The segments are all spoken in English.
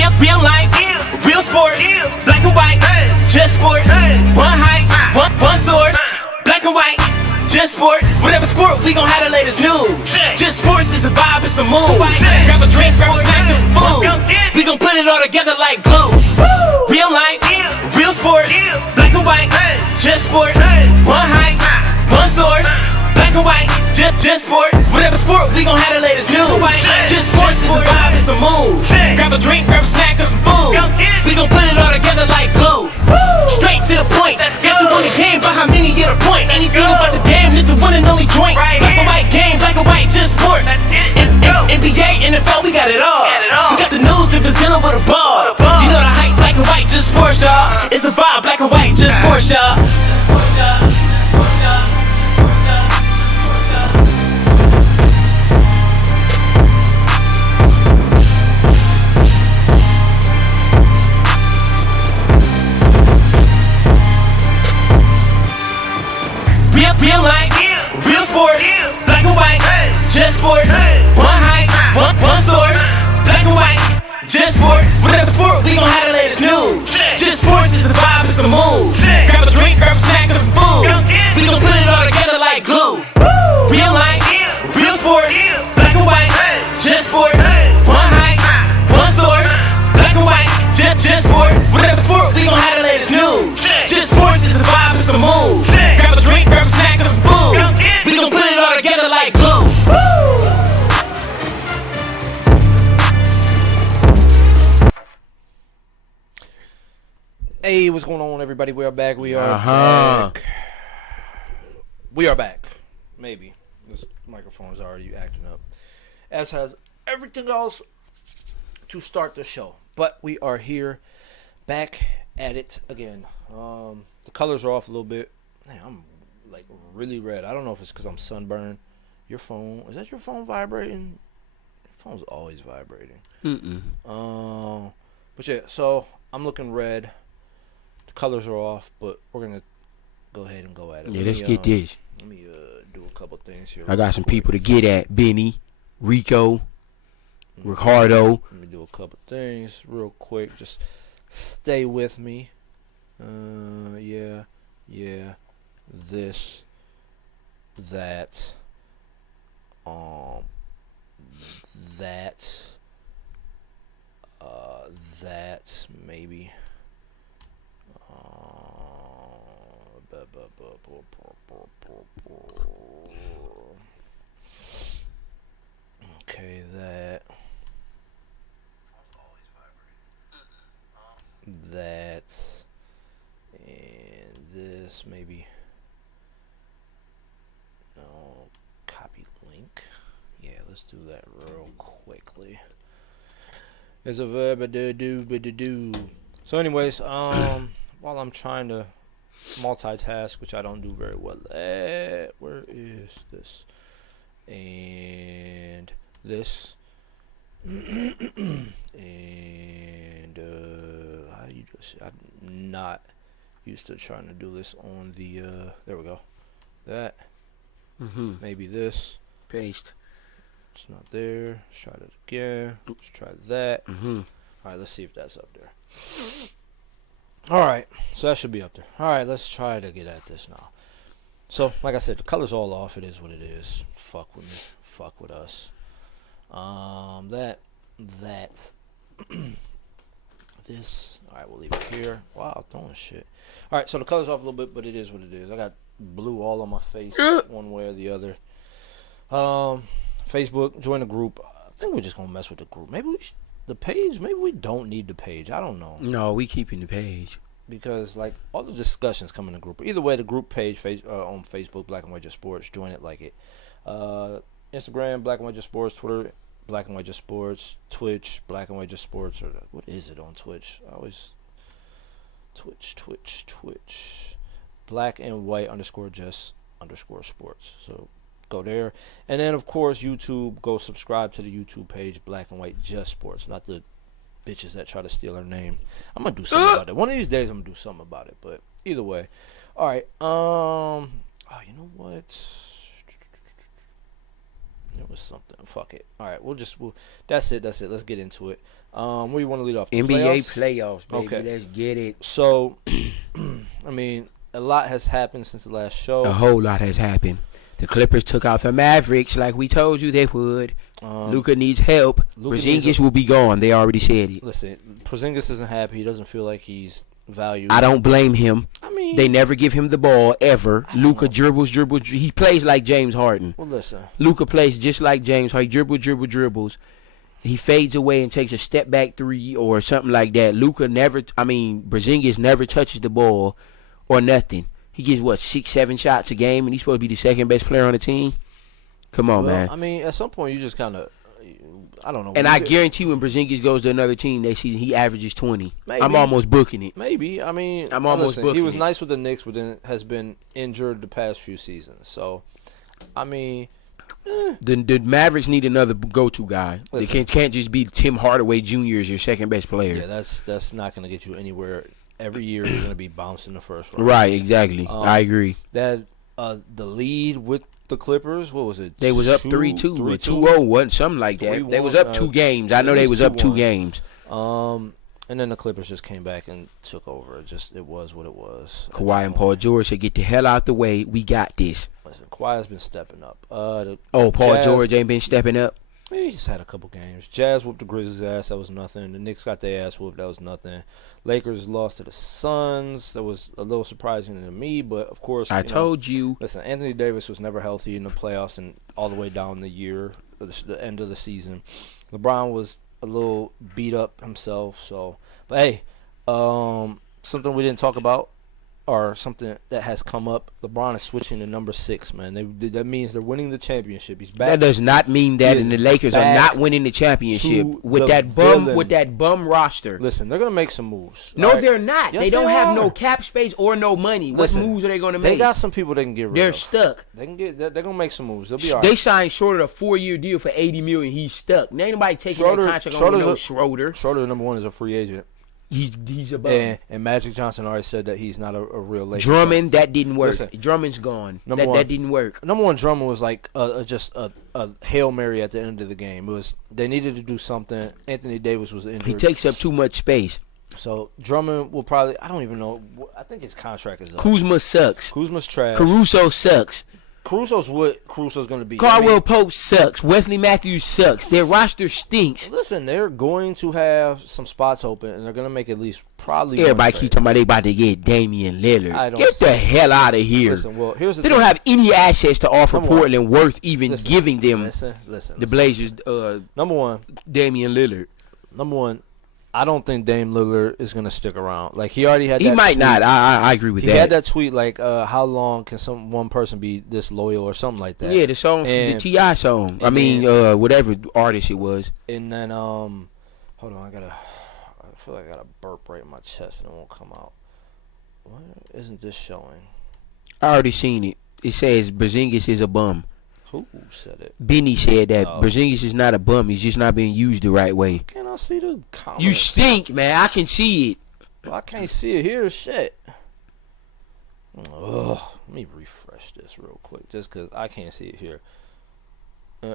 Real life, real sports, black and white, just sports. One height, one source, black and white, just sports. Whatever sport, we gon' have the latest news. Just sports is a vibe, it's a mood. Grab a drink, grab a snack, and some food. We gon' put it all together like glue. Real life, real sports, black and white, just sports. One height, one source, black and white, just sports. Whatever sport, we gon' have the latest news. Just sports is a vibe, it's a mood. Grab a drink, grab a snack, and some food. We gon' put it all together like glue. Straight to the point. Guess who won the game? By how many get a point? Anything about the game, just the one and only joint. Black and white game, black and white, just sports. NBA, NFL, we got it all. We got the news if it's dealing with a ball. You know the hype, black and white, just sports, y'all. It's a vibe, black and white, just sports, y'all. Real life, real sports, black and white, just sports. One height, one source, black and white, just sports. Whatever sport, we gon' have the latest news. Just sports is a vibe, it's a mood. Grab a drink, grab a snack, and some food. We gon' put it all together like glue. Real life, real sports, black and white, just sports. One height, one source, black and white, just sports. Whatever sport, we gon' have the latest news. Just sports is a vibe, it's a mood. Grab a drink, grab a snack, and some food. We gon' put it all together like glue. Hey, what's going on, everybody? We are back. We are back. We are back. Maybe. This microphone is already acting up. As has everything else to start the show. But we are here, back at it again. The colors are off a little bit. Man, I'm like really red. I don't know if it's because I'm sunburned. Your phone, is that your phone vibrating? Your phone's always vibrating. But yeah, so I'm looking red. The colors are off, but we're gonna go ahead and go at it. Yeah, let's get this. Let me do a couple things here. I got some people to get at. Benny, Rico, Ricardo. Let me do a couple things real quick. Just stay with me. Yeah. This, that, that maybe. Okay, that, and this maybe. No, copy link. Yeah, let's do that real quickly. It's a verb do. So anyways, while I'm trying to multitask, which I don't do very well at, where is this? And this. And how you just, I'm not used to trying to do this on the there we go. That. Maybe this. Paste. It's not there. Let's try it again. Let's try that. Alright, let's see if that's up there. Alright, so that should be up there. Alright, let's try to get at this now. So, like I said, the color's all off. It is what it is. Fuck with me. Fuck with us. That. This. Alright, we'll leave it here. Wow, throwing shit. Alright, so the color's off a little bit, but it is what it is. I got blue all on my face, one way or the other. Facebook, join the group. I think we're just gonna mess with the group. Maybe the page. Maybe we don't need the page. I don't know. No, we keeping the page because like all the discussions come in the group. Either way, the group page on Facebook, Black and White Just Sports. Join it, like it. Instagram, Black and White Just Sports. Twitter, Black and White Just Sports. Twitch, Black and White Just Sports. Or what is it on Twitch? I always Twitch. Black and White _just_sports. So go there. And then of course YouTube, go subscribe to the YouTube page, Black and White Just Sports. Not the bitches that try to steal our name. I'm gonna do something about it. One of these days I'm gonna do something about it. But either way. Alright, oh, you know what? It was something. Fuck it. All right, that's it. Let's get into it. Where do you want to lead off? The NBA playoffs, baby. Okay. Let's get it. So, I mean, a lot has happened since the last show. A whole lot has happened. The Clippers took out the Mavericks like we told you they would. Luka needs help. Porzingis will be gone. They already said it. Listen, Porzingis isn't happy. He doesn't feel like he's valued. I don't blame him. I mean, They never give him the ball ever. Luka dribbles. He plays like James Harden. well, listen. Luka plays just like James Harden. Dribbles. He fades away and takes a step back three or something like that. Porzingis never touches the ball or nothing. He gets 6-7 shots a game, and he's supposed to be the second best player on the team. Come on, man. I mean, at some point you just kind of, I don't know. And I guarantee when Porzingis goes to another team next season, he averages 20. Maybe. I'm almost booking it. Maybe. I mean, I'm almost listen, booking he was it. nice with the Knicks, but then has been injured the past few seasons. So, I mean, The Mavericks need another go-to guy. Listen. They can't just be Tim Hardaway Jr. as your second best player. yeah, that's not going to get you anywhere. Every year you're going to be bouncing the first round. Right, exactly. I agree. That the lead with the Clippers, what was it? They was up 3-2 or 2-0, wasn't something like that. They was up 2 games. I know they was up 2 games. And then the Clippers just came back and took over. It was what it was. Kawhi and Paul George said, "Get the hell out the way. We got this." Listen, Kawhi's been stepping up. Paul Jazz, George ain't been stepping up. He just had a couple games. Jazz whooped the Grizzlies' ass. That was nothing. The Knicks got their ass whooped. That was nothing. Lakers lost to the Suns. That was a little surprising to me, but of course, I told you. Listen, Anthony Davis was never healthy in the playoffs and all the way down the year, the end of the season. LeBron was a little beat up himself. So, but hey, something we didn't talk about, or something that has come up. LeBron is switching to number 6, man. That means they're winning the championship. He's back. That does not mean that, He and is the Lakers are back not winning the championship to with the that villain. bum roster. Listen, they're gonna make some moves. No, all right? they're not. Yes, they don't they have are. no cap space or no money. Listen, what moves are they going to They make? got some people they can get rid They're of. stuck. They can get. They're gonna make some moves. They'll be all right. They signed Schroeder a 4-year deal for $80 million. He's stuck. There ain't nobody taking that contract on no Schroeder. Schroeder, number 1, is a free agent. He's a bum. And Magic Johnson already said that he's not a real Laker. Drummond, that didn't work. Listen, Drummond's gone. number one. That didn't work. Number 1, Drummond was like just a Hail Mary at the end of the game. It was they needed to do something. Anthony Davis was injured. He takes up too much space. So Drummond will probably. I don't even know. I think his contract is up. Kuzma sucks. Kuzma's trash. Caruso sucks. Caruso's what Caruso's going to be. Caldwell Pope sucks. Wesley Matthews sucks. Their roster stinks. Listen, they're going to have some spots open, and they're going to make at least probably. Everybody one keep trade. talking about they about to get Damian Lillard. I don't Get the see- hell out of here. Listen, well, here's the They thing. don't have any assets to offer Number one. Portland worth even Listen, giving them Listen. the Blazers Number one, Damian Lillard. I don't think Dame Lillard is going to stick around. Like, he already had He that might tweet. not. I agree with He that. had that tweet, like, how long can one person be this loyal or something like that. Yeah, the song, the T.I. song. I mean, whatever artist it was. And then, hold on, I feel like I got a burp right in my chest and it won't come out. What isn't this showing? I already seen it. It says Porzingis is a bum. Who said it? Benny said that Oh. Porzingis is not a bum. He's just not being used the right way. Can I see the comment? You stink, man. I can see it. Well, I can't see it here. Shit. Ugh. Let me refresh this real quick, just because I can't see it here.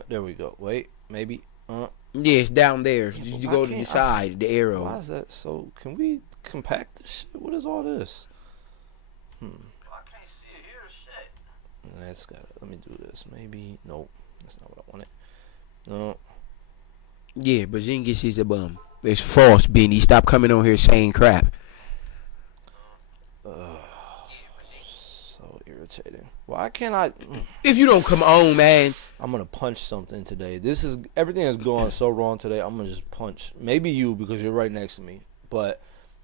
There we go. Wait, maybe. Yeah, it's down there. Yeah, You but go why to the can't side, the Why arrow. is that so? Can we compact this shit? What is all this? I can't see it here. Shit. Let's got. Let me do this. Maybe. Nope. That's not what I wanted. No. Yeah, Porzingis is a bum. It's false, Benny. Stop coming on here saying crap. So irritating. Why can't I? If you don't come on, man. I'm gonna punch something today. Everything is going so wrong today. I'm gonna just punch. Maybe you, because you're right next to me. But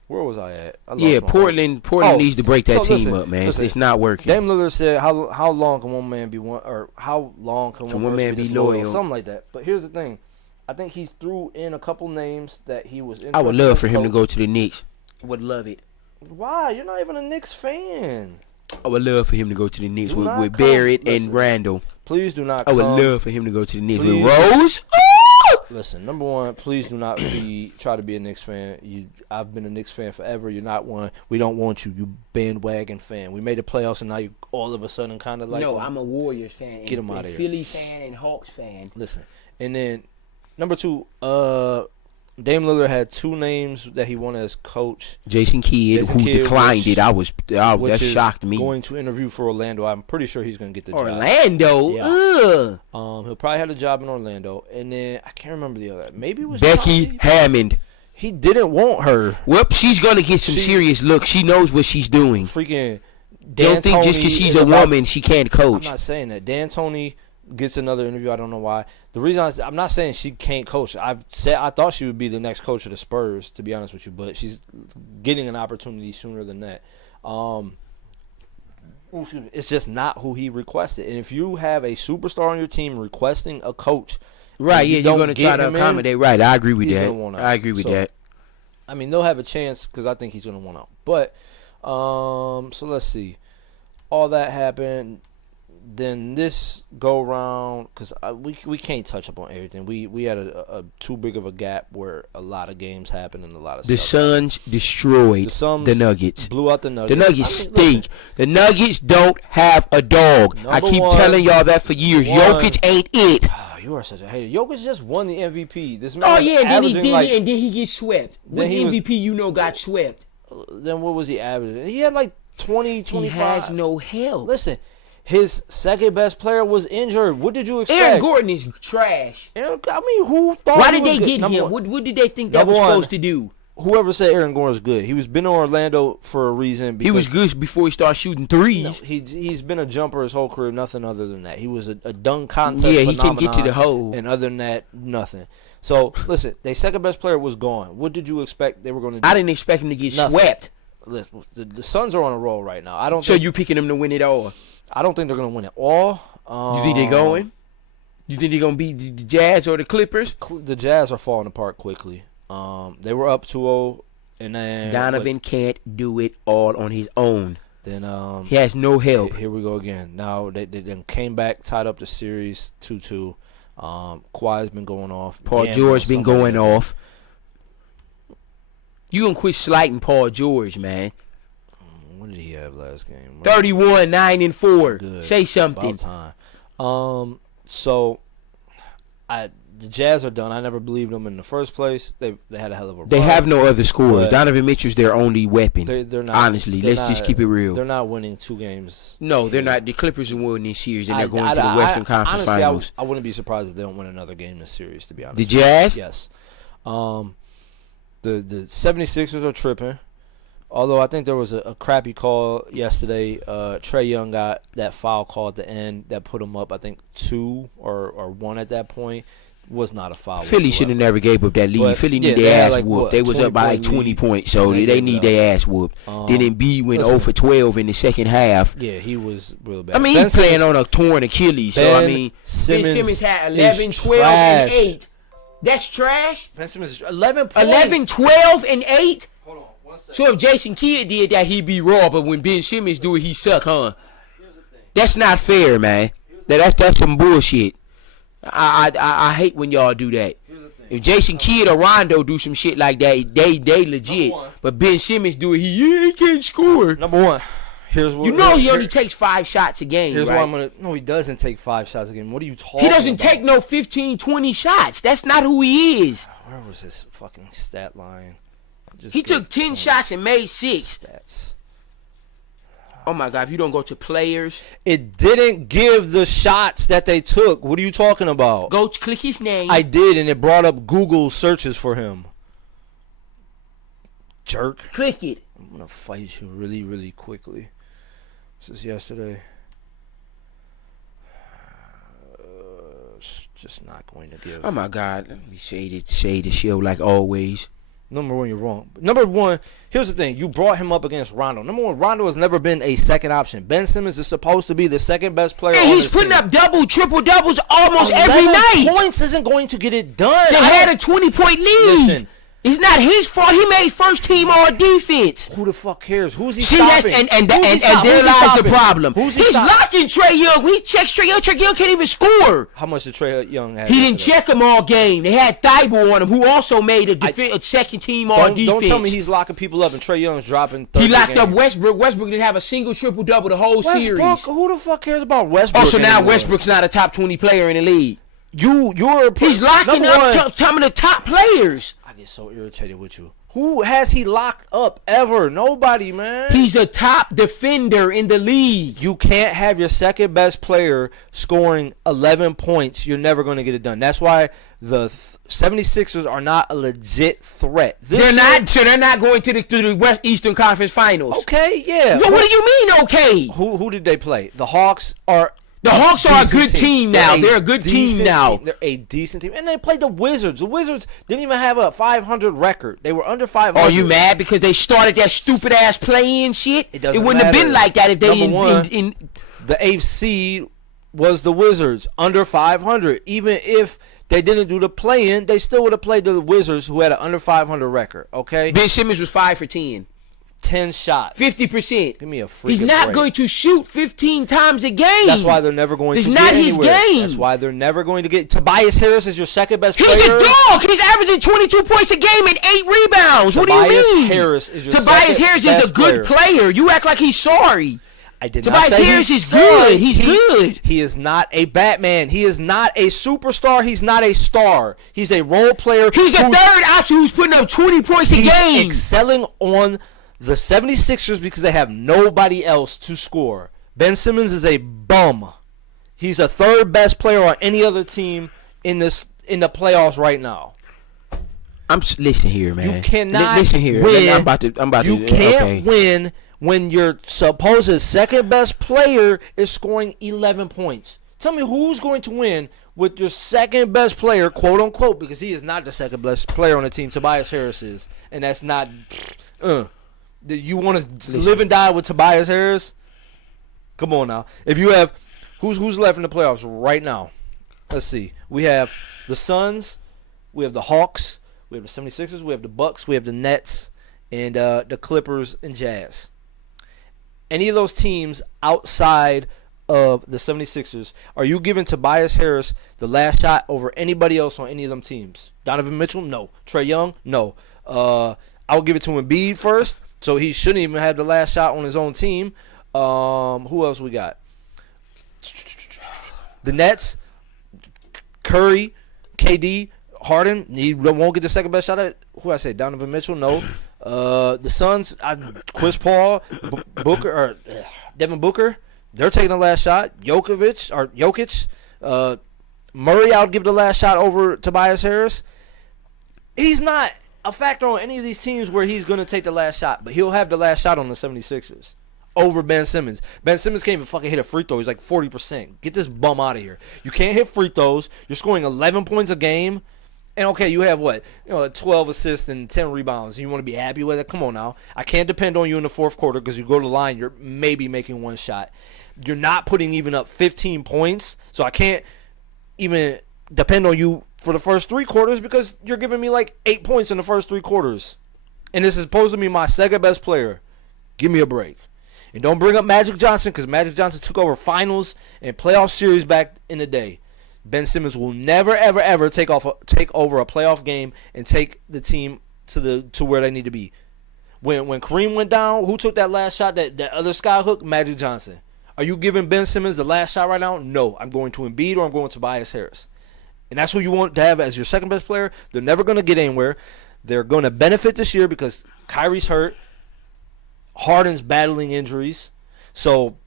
where was I at? I lost Yeah, my Portland needs to break that so team listen, up, man. listen. It's not working. Dame Lillard said, "How long can one man be one, or how long can one man person be loyal?" loyal? Something like that. But here's the thing: I think he threw in a couple names that he was. I would love for him to coach. go to the Knicks. Would love it. Why? You're not even a Knicks fan. I would love for him to go to the Knicks Do with not Barrett come- and listen. Randall. Please do not. I would come. love for him to go to the Knicks Please. with Rose. Ooh! Listen, number one, please do not try to be a Knicks fan. I've been a Knicks fan forever. You're not one. We don't want you. You bandwagon fan. We made the playoffs, and now you all of a sudden kind of like. No, I'm a Warriors fan. Get him out of here. Philly fan and Hawks fan. Listen, and then number two, Dame Lillard had 2 names that he wanted as coach. Jason Kidd, who declined it. That shocked me. Going to interview for Orlando. I'm pretty sure he's going to get the job. Orlando? Yeah. Ugh. He'll probably have a job in Orlando. And then I can't remember the other. Maybe it was Becky Chauncey. Hammond. He didn't want her. Well, she's going to get some serious looks. She knows what she's doing. Freaking Don't think just because she's a woman, she can't coach. I'm not saying that. D'Antoni gets another interview. I don't know why. The reason I'm not saying she can't coach. I thought she would be the next coach of the Spurs, to be honest with you, but she's getting an opportunity sooner than that. It's just not who he requested. And if you have a superstar on your team requesting a coach, right? Yeah, you're going to try to accommodate. Right, I agree with that. I agree with that. I mean, they'll have a chance because I think he's going to want out. But so let's see. All that happened. Then this go round, because we can't touch up on everything. We had a too big of a gap where a lot of games happened and a lot of the stuff Suns destroyed the Nuggets. Blew out the Nuggets. The Nuggets stink. The Nuggets don't have a dog. I keep telling y'all that for years. Jokic ain't it. Oh, you are such a hater. Jokic just won the MVP. This man and then he gets swept. What MVP got swept? Then what was he averaging? He had like 20, 25. He has no help. Listen. His second best player was injured. What did you expect? Aaron Gordon is trash. I mean, who thought? Why did they get him? What did they think that was supposed to do? Whoever said Aaron Gordon is good, he was been in Orlando for a reason. He was good before he started shooting threes. No, he's been a jumper his whole career. Nothing other than that. He was a dunk contest. Yeah, he can get to the hole. And other than that, nothing. So listen, their second best player was gone. What did you expect they were going to do? I didn't expect him to get swept. Listen, the Suns are on a roll right now. So you picking them to win it all? I don't think they're going to win it all. You think they're going? You think they're going to beat the Jazz or the Clippers? The Jazz are falling apart quickly. They were up 2-0, and then Donovan can't do it all on his own. Then he has no help. Here we go again. Now they then came back, tied up the series 2-2. Kawhi's been going off. Paul George been going off. You gonna quit slighting Paul George, man? What did he have last game? 31, 9 and 4. Good. Say something. About time. So the Jazz are done. I never believed them in the first place. They had a hell of a run. They have no other scorers. Donovan Mitchell's their only weapon. They're not. Honestly, let's just keep it real. They're not winning 2 games. No, they're not. The Clippers are winning this series, and they're going to the Western Conference Finals. I wouldn't be surprised if they don't win another game in this series, to be honest. The Jazz? Yes. The 76ers are tripping. Although I think there was a crappy call yesterday. Trae Young got that foul call at the end that put him up, I think, 2 or 1 at that point. Was not a foul. Philly should have never gave up that lead. But, Philly need their ass like, whooped. They was up by like 20 points, so they need their ass whooped. Then Embiid went 0 for 12 in the second half. Yeah, he was real bad. I mean, he's playing on a torn Achilles, so I mean, Ben Simmons had 11, 12, and 8. That's trash. Ben Simmons is 11 points. 11, 12, and 8. Hold on, 1 second. So if Jason Kidd did that, he'd be raw. But when Ben Simmons do it, he suck, huh? That's not fair, man. That's some bullshit. I hate when y'all do that. If Jason Kidd or Rondo do some shit like that, they legit. But Ben Simmons do it, he can't score. Number one, here's what he only takes 5 shots a game. Here's right? what I'm gonna. No, he doesn't take 5 shots a game. What are you talking? He doesn't about? take no 15, 20 shots. That's not who he is. Where was his fucking stat line? He took 10 shots and made 6. Stats. Oh my God! If you don't go to players, it didn't give the shots that they took. What are you talking about? Go click his name. I did, and it brought up Google searches for him. Jerk. Click it. I'm gonna fight you really, really quickly. This is yesterday. Just not going to give. Oh my God! Let me say the show like always. Number one, you're wrong. Number one, here's the thing. You brought him up against Rondo. Number one, Rondo has never been a second option. Ben Simmons is supposed to be the second best player on he's this putting team. up double, triple doubles almost every night. points isn't going to get it done. They had a 20-point lead. Listen, It's not his fault. He made first team all defense. Who the fuck cares? Who's he See, stopping? and Who's he there Who's he lies the stopping? problem. Who's he He's stopping? locking Trae Young. We checked Trae Young. Trae Young can't even score. How much did Trae Young have? He didn't check him all game. They had Thibault on him, who also made a second team all defense. Don't tell me he's locking people up and Trae Young's dropping 30 He locked games. up Westbrook. Westbrook didn't have a single triple-double the whole series. Who the fuck cares about Westbrook? Oh, so now anymore? Westbrook's not a top 20 player in the league. You're He's locking up some of the top players. I get so irritated with you. Who has he locked up ever? Nobody, man. He's a top defender in the league. You can't have your second best player scoring 11 points. You're never going to get it done. That's why the 76ers are not a legit threat. They're not going to the West Eastern Conference Finals. Okay, yeah. Yo, what do you mean, okay? Who did they play? The Hawks are. The Hawks are a good team now. They're a good team now. They're a decent team. And they played the Wizards. The Wizards didn't even have a 500 record. They were under 500. Are you mad because they started that stupid ass play-in shit? It doesn't wouldn't have matter. been like that if they The 8th seed was the Wizards, under 500. Even if they didn't do the play-in, they still would have played the Wizards, who had an under 500 record, okay? Ben Simmons was 5 for 10. 10 shots. 50%. Give me a freaking He's not break. going to shoot 15 times a game. That's why they're never going It's to not get his anywhere. game. That's why they're never going to get. Tobias Harris is your second best player. He's a dog. He's averaging 22 points a game and 8 rebounds. What do you Tobias mean? Harris is your Tobias second Harris is a best good player. You act like he's sorry. I did Tobias not say Harris he's is good. He's good. He is not a Batman. He is not a superstar. He's not a star. He's a role player. He's a third option who's putting up 20 points a He's game. excelling on the 76ers because they have nobody else to score. Ben Simmons is a bum. He's a third best player on any other team in the playoffs right now. Listen here, man. You cannot listen here. win. I'm about to. You can't win when your supposed second best player is scoring 11 points. Tell me who's going to win with your second best player, quote unquote, because he is not the second best player on the team. Tobias Harris is, and that's not. You want to live and die with Tobias Harris? Come on now. If you have who's left in the playoffs right now? Let's see. We have the Suns, we have the Hawks, we have the 76ers, we have the Bucks, we have the Nets, and the Clippers and Jazz. Any of those teams outside of the 76ers, are you giving Tobias Harris the last shot over anybody else on any of them teams? Donovan Mitchell? No. Trae Young? No. I would give it to Embiid first, so he shouldn't even have the last shot on his own team. Who else we got? The Nets, Curry, KD, Harden. He won't get the second best shot at. Who I say? Donovan Mitchell? No. The Suns, Chris Paul, Devin Booker. They're taking the last shot. Jokic. Murray, I would give the last shot over Tobias Harris. He's not a factor on any of these teams where he's going to take the last shot, but he'll have the last shot on the 76ers over Ben Simmons. Ben Simmons can't even fucking hit a free throw. He's like 40%. Get this bum out of here. You can't hit free throws. You're scoring 11 points a game. And okay, you have what? 12 assists and 10 rebounds. You want to be happy with it? Come on now. I can't depend on you in the fourth quarter because you go to the line, you're maybe making one shot. You're not putting even up 15 points, so I can't even depend on you for the first 3 quarters because you're giving me like 8 points in the first 3 quarters. And this is supposed to be my second best player. Give me a break. And don't bring up Magic Johnson because Magic Johnson took over finals and playoff series back in the day. Ben Simmons will never, ever, ever take over a playoff game and take the team to where they need to be. When Kareem went down, who took that last shot, that other skyhook? Magic Johnson. Are you giving Ben Simmons the last shot right now? No. I'm going to Embiid or I'm going to Tobias Harris. And that's who you want to have as your second best player. They're never going to get anywhere. They're going to benefit this year because Kyrie's hurt. Harden's battling injuries. So,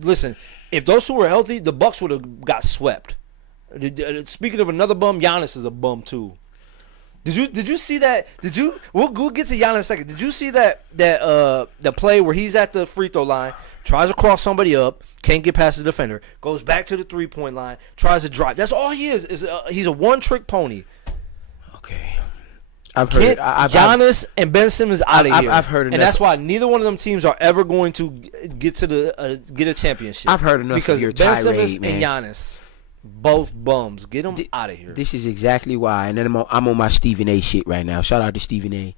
listen, if those two were healthy, the Bucks would have got swept. Speaking of another bum, Giannis is a bum too. Did you see that? We'll get to Giannis in a second. Did you see that the play where he's at the free throw line, tries to cross somebody up, can't get past the defender, goes back to the 3-point line, tries to drive. That's all he is he's a one-trick pony. Okay. I've heard Giannis and Ben Simmons out of here. I've heard enough. And that's why neither one of them teams are ever going to get to get a championship. I've heard enough because of your Ben tirade, Simmons man. and Giannis. Both bums. Get them out of here. This is exactly why. And then I'm on my Stephen A. shit right now. Shout out to Stephen A.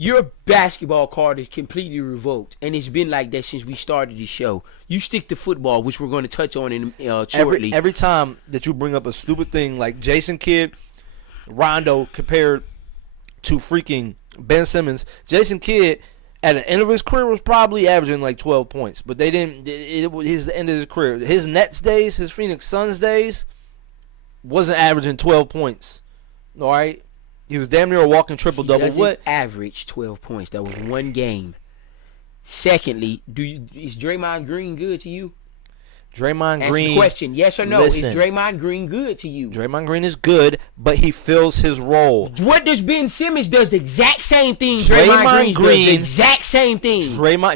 Your basketball card is completely revoked, and it's been like that since we started the show. You stick to football, which we're going to touch on in shortly. Every time that you bring up a stupid thing like Jason Kidd, Rondo compared to freaking Ben Simmons, Jason Kidd at the end of his career was probably averaging like 12 points, but they didn't. It was the end of his career. His Nets days, his Phoenix Suns days, wasn't averaging 12 points. All right. He was damn near a walking triple-double. What? Average 12 points. That was one game. Secondly, is Draymond Green good to you? Draymond Green. Answer the question. Yes or no? Listen, is Draymond Green good to you? Draymond Green is good, but he fills his role. What does Ben Simmons does the exact same thing? Draymond Green does the exact same thing.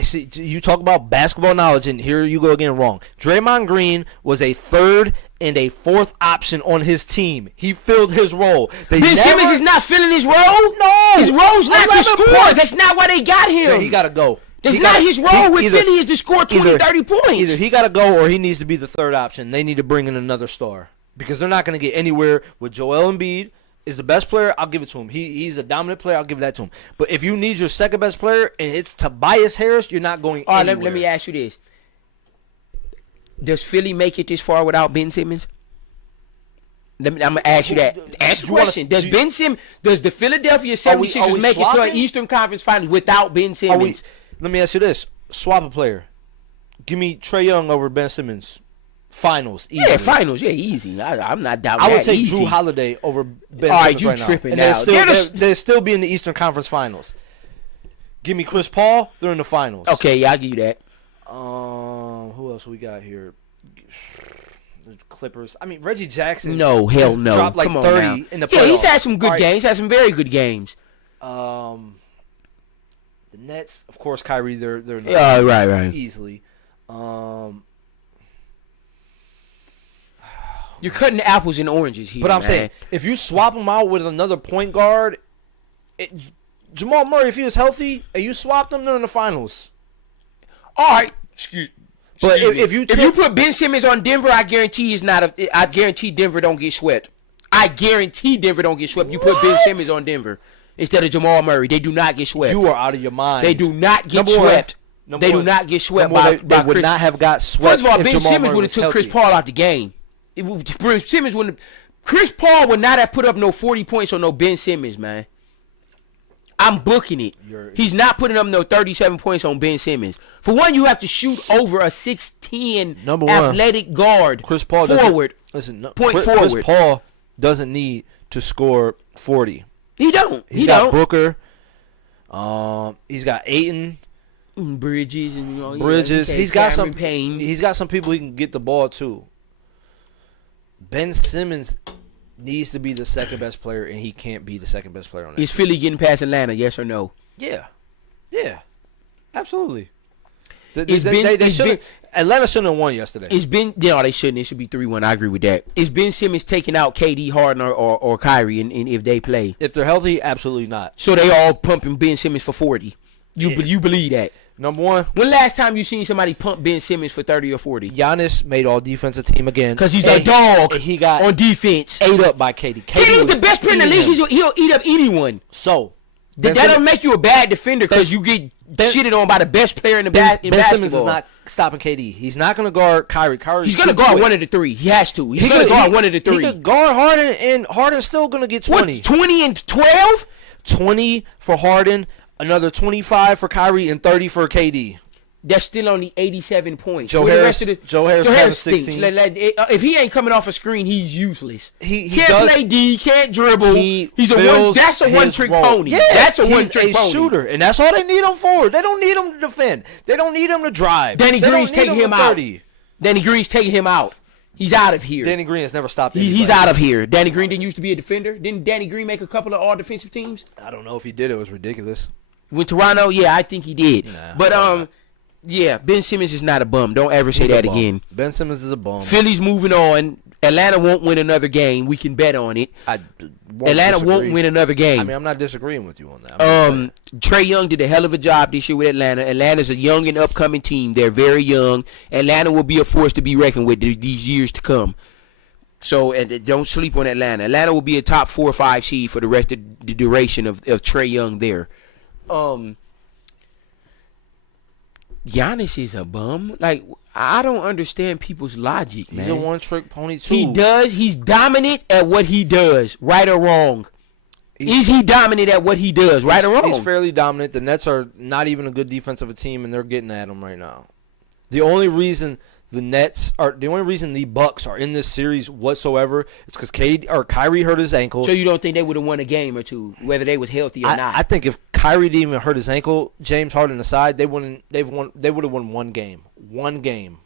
See, you talk about basketball knowledge, and here you go again wrong. Draymond Green was a third and a fourth option on his team. He filled his role. Ben Simmons is not filling his role? No. His role's not to score. That's not why they got him. Yeah, he got to go. That's not his role with Philly is to score 20, 30 points. Either he got to go or he needs to be the third option. They need to bring in another star because they're not going to get anywhere with Joel Embiid. Is the best player, I'll give it to him. He's a dominant player, I'll give that to him. But if you need your second best player and it's Tobias Harris, you're not going anywhere. All right, let me ask you this. Does Philly make it this far without Ben Simmons? I'm going to ask you that. Ask the question. Does the Philadelphia 76ers make it to an Eastern Conference Finals without Ben Simmons? Let me ask you this. Swap a player. Give me Trae Young over Ben Simmons. Finals. Easy. Yeah, finals. Yeah, easy. I'm not doubting that. I would take easy. Drew Holiday over Ben All right, Simmons you right tripping now. now. They'll still be in the Eastern Conference Finals. Give me Chris Paul. They're in the finals. Okay, yeah, I'll give you that. Who else we got here? The Clippers. I mean, Reggie Jackson. No, hell no. Dropped like Come on 30 now. in the playoffs. Yeah, he's had some good games. He's had some very good games. The Nets, of course, Kyrie. They're right. Easily. You're cutting apples and oranges here. But I'm saying, if you swap him out with another point guard, Jamal Murray, if he was healthy, and you swapped him, they're in the finals. All right. But if you put Ben Simmons on Denver, I guarantee I guarantee Denver don't get swept. I guarantee Denver don't get swept. You put Ben Simmons on Denver instead of Jamal Murray, they do not get swept. You are out of your mind. They do not get swept. They do not get swept by They would not have got swept. First of all, Ben Jamal Simmons would have took Chris Paul out the game. Chris Paul would not have put up no 40 points on no Ben Simmons, man. I'm booking it. He's not putting up no 37 points on Ben Simmons. For one, you have to shoot over a 6'10" athletic guard. Chris Paul forward. Chris Paul doesn't need to score 40. He don't. He's got Booker. He's got Ayton. Bridges and Bridges. He's got some Payne. He's got some people he can get the ball to. Ben Simmons needs to be the second best player, and he can't be the second best player on that. Is Philly getting past Atlanta? Yes or no? Yeah, absolutely. Atlanta shouldn't have won yesterday. They shouldn't. It should be 3-1. I agree with that. Is Ben Simmons taking out KD, Harden, or Kyrie, and if they play? If they're healthy, absolutely not. So they all pumping Ben Simmons for 40. You believe that? Number one. When last time you seen somebody pump Ben Simmons for 30 or 40? Giannis made all defensive team again. Because he's a dog. He got on defense. Ate up by KD. KD's the best player in the league. He'll eat up anyone. So that don't make you a bad defender because you get shitted on by the best player in basketball. Ben Simmons is not stopping KD. He's not going to guard Kyrie. He's going to guard one of the three. He has to. He's going to guard one of the three. He could guard Harden, and Harden's still going to get 20. What, 20 and 12? 20 for Harden, another 25 for Kyrie, and 30 for KD. That's still only 87 points. Joe Harris stinks. 16. If he ain't coming off a screen, he's useless. He can't play D, can't dribble. That's a one-trick pony. Yeah, that's a one-trick pony. He's a shooter, and that's all they need him for. They don't need him to defend. They don't need him to drive. Danny Green's taking him out. Danny Green's taking him out. He's out of here. Danny Green has never stopped anybody. He's out of here. Danny Green didn't used to be a defender. Didn't Danny Green make a couple of all-defensive teams? I don't know if he did. It was ridiculous. With Toronto, yeah, I think he did. But yeah, Ben Simmons is not a bum. Don't ever say that again. Ben Simmons is a bum. Philly's moving on. Atlanta won't win another game. We can bet on it. Atlanta won't win another game. I mean, I'm not disagreeing with you on that. Trae Young did a hell of a job this year with Atlanta. Atlanta's a young and upcoming team. They're very young. Atlanta will be a force to be reckoned with these years to come. So and don't sleep on Atlanta. Atlanta will be a top 4 or 5 seed for the rest of the duration of Trae Young there. Giannis is a bum. Like, I don't understand people's logic, man. He's a one-trick pony too. He does. He's dominant at what he does, right or wrong. Is he dominant at what he does, right or wrong? He's fairly dominant. The Nets are not even a good defensive team, and they're getting at him right now. The only reason the Bucks are in this series whatsoever is because Kyrie hurt his ankle. So you don't think they would have won a game or two, whether they was healthy or not? I think if Kyrie didn't even hurt his ankle, James Harden aside, they would have won one game. One game.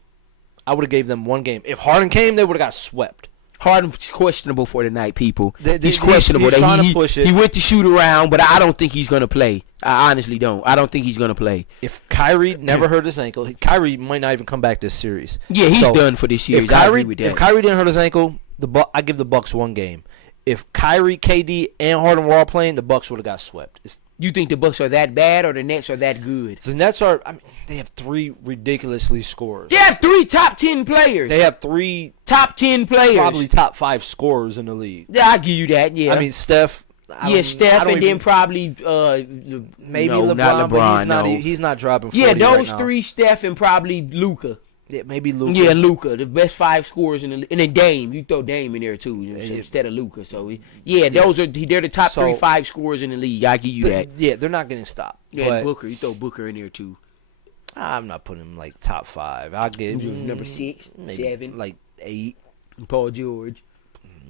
I would have gave them one game. If Harden came, they would have got swept. Harden's questionable for tonight, people. He's questionable. He's trying to push it. He went to shoot around, but I don't think he's going to play. I honestly don't. I don't think he's going to play. If Kyrie never hurt his ankle, Kyrie might not even come back this series. Yeah, he's done for this series. If Kyrie, I agree with that. If Kyrie didn't hurt his ankle, I give the Bucks one game. If Kyrie, KD, and Harden were all playing, the Bucks would have got swept. You think the Bucks are that bad or the Nets are that good? The Nets they have 3 ridiculously scorers. They have 3 top 10 players. They have 3 top 10 players. Probably top 5 scorers in the league. Yeah, I'll give you that, yeah. I mean, Steph. Steph, and then probably maybe no, LeBron, not LeBron, but no. he's not dropping 40 Yeah, those right 3, Steph and probably Luka. Yeah, maybe Luka. Yeah, Luka, the best 5 scorers in the and then Dame. You throw Dame in there too instead of Luka. So they're the top 3, 5 scorers in the league. I give you that. Yeah, they're not getting stopped. Yeah, and Booker, you throw Booker in there too. I'm not putting him like top 5. I'll give him number 6, 7, like 8. Paul George,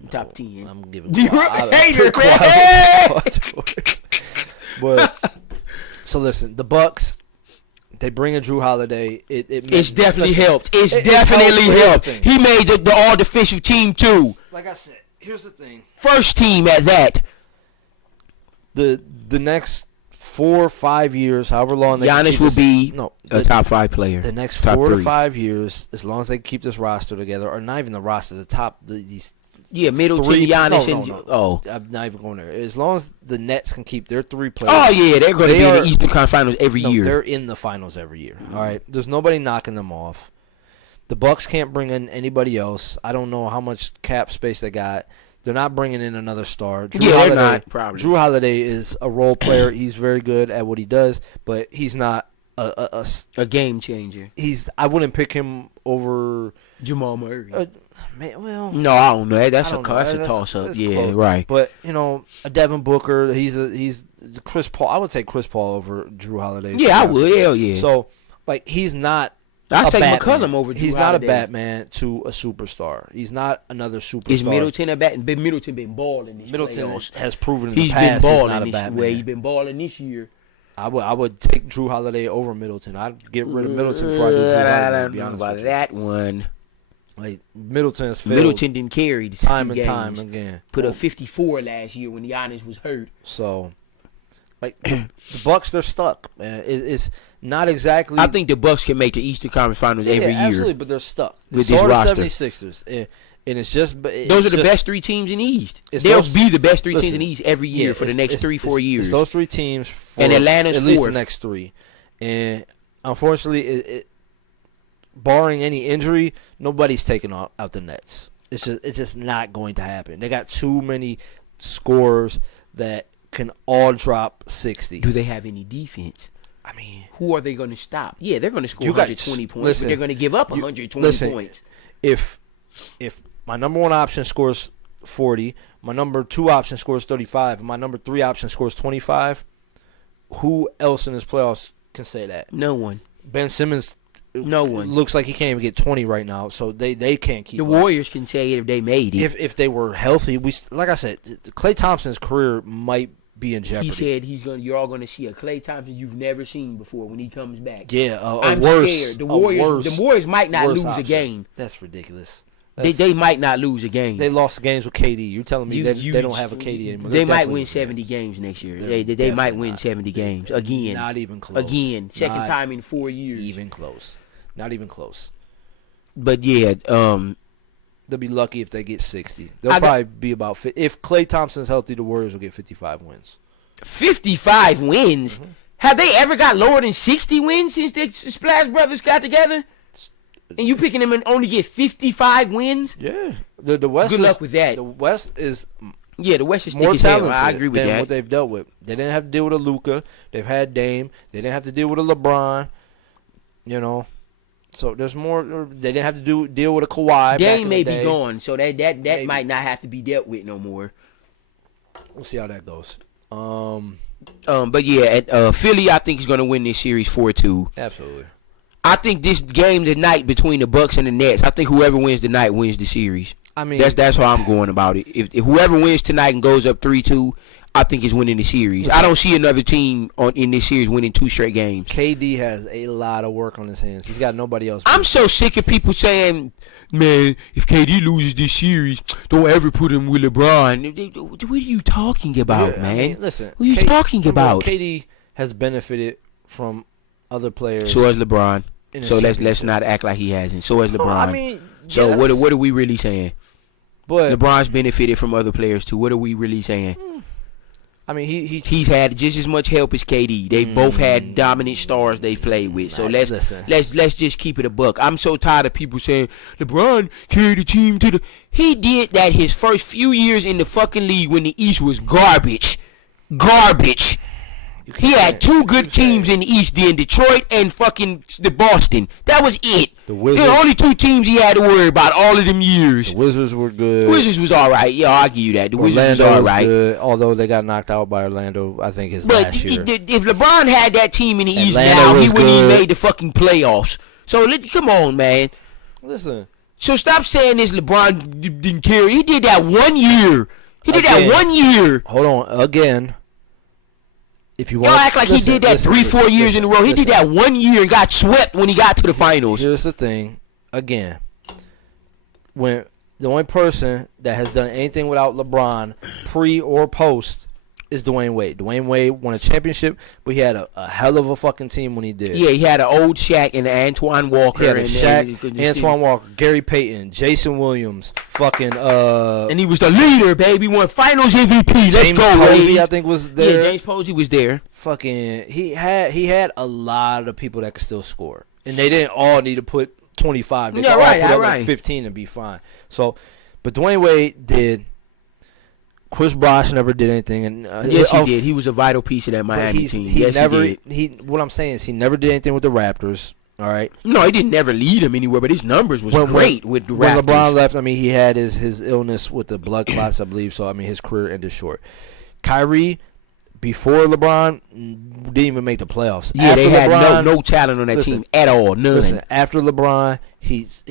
top 10. I'm giving. You hater, man. But so listen, the Bucks. They bring in Drew Holiday. It's definitely helped. It's definitely helped. He made the all-defensive team too. Like I said, here's the thing. First team at that. The next 4 or 5 years, however long they Giannis will be a top 5 player. The next top 4 3. to 5 years, as long as they keep this roster together, or not even the roster, these. Yeah, Middleton, Giannis, I'm not even going there. As long as the Nets can keep their 3 players. Oh yeah, they're going to be in the Eastern Conference Finals every year. They're in the finals every year. All right, there's nobody knocking them off. The Bucks can't bring in anybody else. I don't know how much cap space they got. They're not bringing in another star. They're not. Probably. Drew Holiday is a role player. He's very good at what he does, but he's not a game changer. I wouldn't pick him over Jamal Murray. No, I don't know. That's a toss-up. Yeah, close. right. But a Devin Booker. He's Chris Paul. I would take Chris Paul over Drew Holiday. Yeah, I would. Hell yeah. So he's not. I'd take McCollum over Drew Holiday. He's not a Batman to a superstar. He's not another superstar. Is Middleton a Batman? Middleton been balling this Middleton playoffs. has proven in he's the past been balling he's not a Batman. He's been balling this year. I would take Drew Holiday over Middleton. I'd get rid of Middleton before I do Drew Holiday. I don't know about that one. Like Middleton has failed. Middleton didn't carry the time and time again. Put up 54 last year when Giannis was hurt. So, the Bucks, they're stuck, man. It's not exactly. I think the Bucks can make the Eastern Conference Finals every year. Absolutely, but they're stuck with this roster. 76ers, and it's just those are the best 3 teams in the East. They'll be the best 3 teams in the East every year for the next 3-4 years. It's those 3 teams, and Atlanta's at least the next 3. And unfortunately, barring any injury, nobody's taking out the Nets. It's just not going to happen. They got too many scorers that can all drop 60. Do they have any defense? I mean, who are they going to stop? Yeah, they're going to score 120 points, but they're going to give up 120 points. If my number 1 option scores 40, my number 2 option scores 35, and my number 3 option scores 25, who else in this playoffs can say that? No one. Ben Simmons. No one. Looks like he can't even get 20 right now, so they can't keep the up. Warriors can say it if they made it. If they were healthy, like I said, Klay Thompson's career might be in jeopardy. He said you're all going to see a Klay Thompson you've never seen before when he comes back. Yeah, I'm scared. The Warriors might not lose a game. That's ridiculous. They might not lose a game. They lost games with KD. You're telling me they don't have a KD anymore. They might win 70 games next year. They might win 70 games again. Not even close. Again, second time in 4 years. Even close. Not even close. But yeah, they'll be lucky if they get 60. They'll probably be about if Klay Thompson's healthy, the Warriors will get 55 wins. 55 wins? Mm-hmm. Have they ever got lower than 60 wins since the Splash Brothers got together? And you picking him and only get 55 wins? Yeah, the West. Good luck with that. The West is Yeah, the West is thick more as hell. talented I agree with than that. what they've dealt with. They didn't have to deal with a Luka. They've had Dame. They didn't have to deal with a LeBron. You know, so there's more. They didn't have to deal with a Kawhi. back Dame in may the be day. gone, so that Maybe. might not have to be dealt with no more. We'll see how that goes. But yeah, at Philly, I think is gonna win this series 4-2. Absolutely. I think this game tonight between the Bucks and the Nets. I think whoever wins tonight wins the series. I mean, That's how I'm going about it. If whoever wins tonight and goes up 3-2, I think is winning the series. I don't see another team in this series winning 2 straight games. KD has a lot of work on his hands. He's got nobody else. I'm so sick of people saying, man, if KD loses this series, don't ever put him with LeBron. What are you talking about, Yeah, man? I mean, listen, what are you talking remember, about? KD has benefited from other players. So has LeBron. in his So let's championship. not act like he hasn't. So has LeBron. I mean, so yes, what are we really saying? But LeBron's benefited from other players too. What are we really saying? I mean, He's had just as much help as KD. They both had dominant stars they've played with. So Man, let's just keep it a buck. I'm so tired of people saying LeBron carried the team to the. He did that his first few years in the fucking league when the East was garbage. He had 2 good teams in the East, then Detroit and fucking the Boston. That was it. The Wizards. There were only 2 teams he had to worry about all of them years. the Wizards were good. The Wizards was all right. Yeah, I'll give you that. The Wizards Orlando was all was right. good, although they got knocked out by Orlando. I think his But last year. if LeBron had that team in the East Atlanta now, he was wouldn't even good. made the fucking playoffs. So come on, man. Listen, So stop saying this LeBron didn't carry. He did that 1 year. He did Again. that 1 year. hold on again. If you Y'all want, act like he did that 3-4 years in a row. He did that 1 year and got swept when he got to the finals. Here's the thing. Again, when the only person that has done anything without LeBron, pre or post, is Dwayne Wade. Dwayne Wade won a championship, but he had a hell of a fucking team when he did. Yeah, he had an old Shaq and Antoine Walker. He had a and Shaq, Antoine Walker, Gary Payton, Jason Williams, fucking And he was the leader, baby. Won Finals MVP. Let's James go, Posey, Wade. I think was there. Yeah, James Posey was there. Fucking he had a lot of people that could still score, and they didn't all need to put 25. They Yeah, could all right, put up right. like 15 and be fine. So, but Dwayne Wade did. Chris Bosh never did anything, and Yes, he did. He was a vital piece of that but Miami team. he Yes, never. he did. What I'm saying is he never did anything with the Raptors. All right. No, he didn't never lead him anywhere, but his numbers was great with the When Raptors. LeBron left, I mean, he had his illness with the blood clots, I believe. So I mean, his career ended short. Kyrie, before LeBron, didn't even make the playoffs. Yeah, After they had LeBron, no talent on that listen, team at all. None. Listen, after LeBron, he's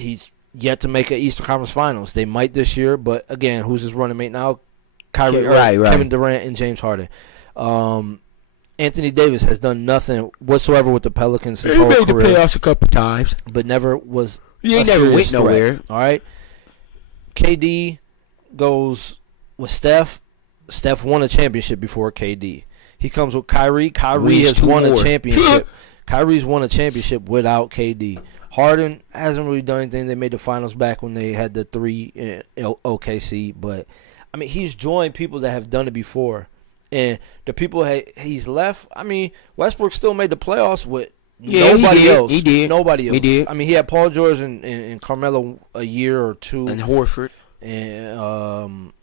yet to make an Eastern Conference Finals. They might this year, but again, who's his running mate now? Kyrie, Right. Kevin Durant, and James Harden. Anthony Davis has done nothing whatsoever with the Pelicans his He whole made the career, playoffs a couple times. but never was. He ain't a never serious went threat, nowhere. All right. KD goes with Steph. Steph won a championship before KD. He comes with Kyrie. Kyrie Wins has 2 won a more. championship. Kyrie's won a championship without KD. Harden hasn't really done anything. They made the finals back when they had the 3 in OKC. But, I mean, he's joined people that have done it before. And the people he's left, I mean, Westbrook still made the playoffs with nobody else. He did. Nobody else. He did. I mean, he had Paul George and Carmelo a year or two. And Horford. And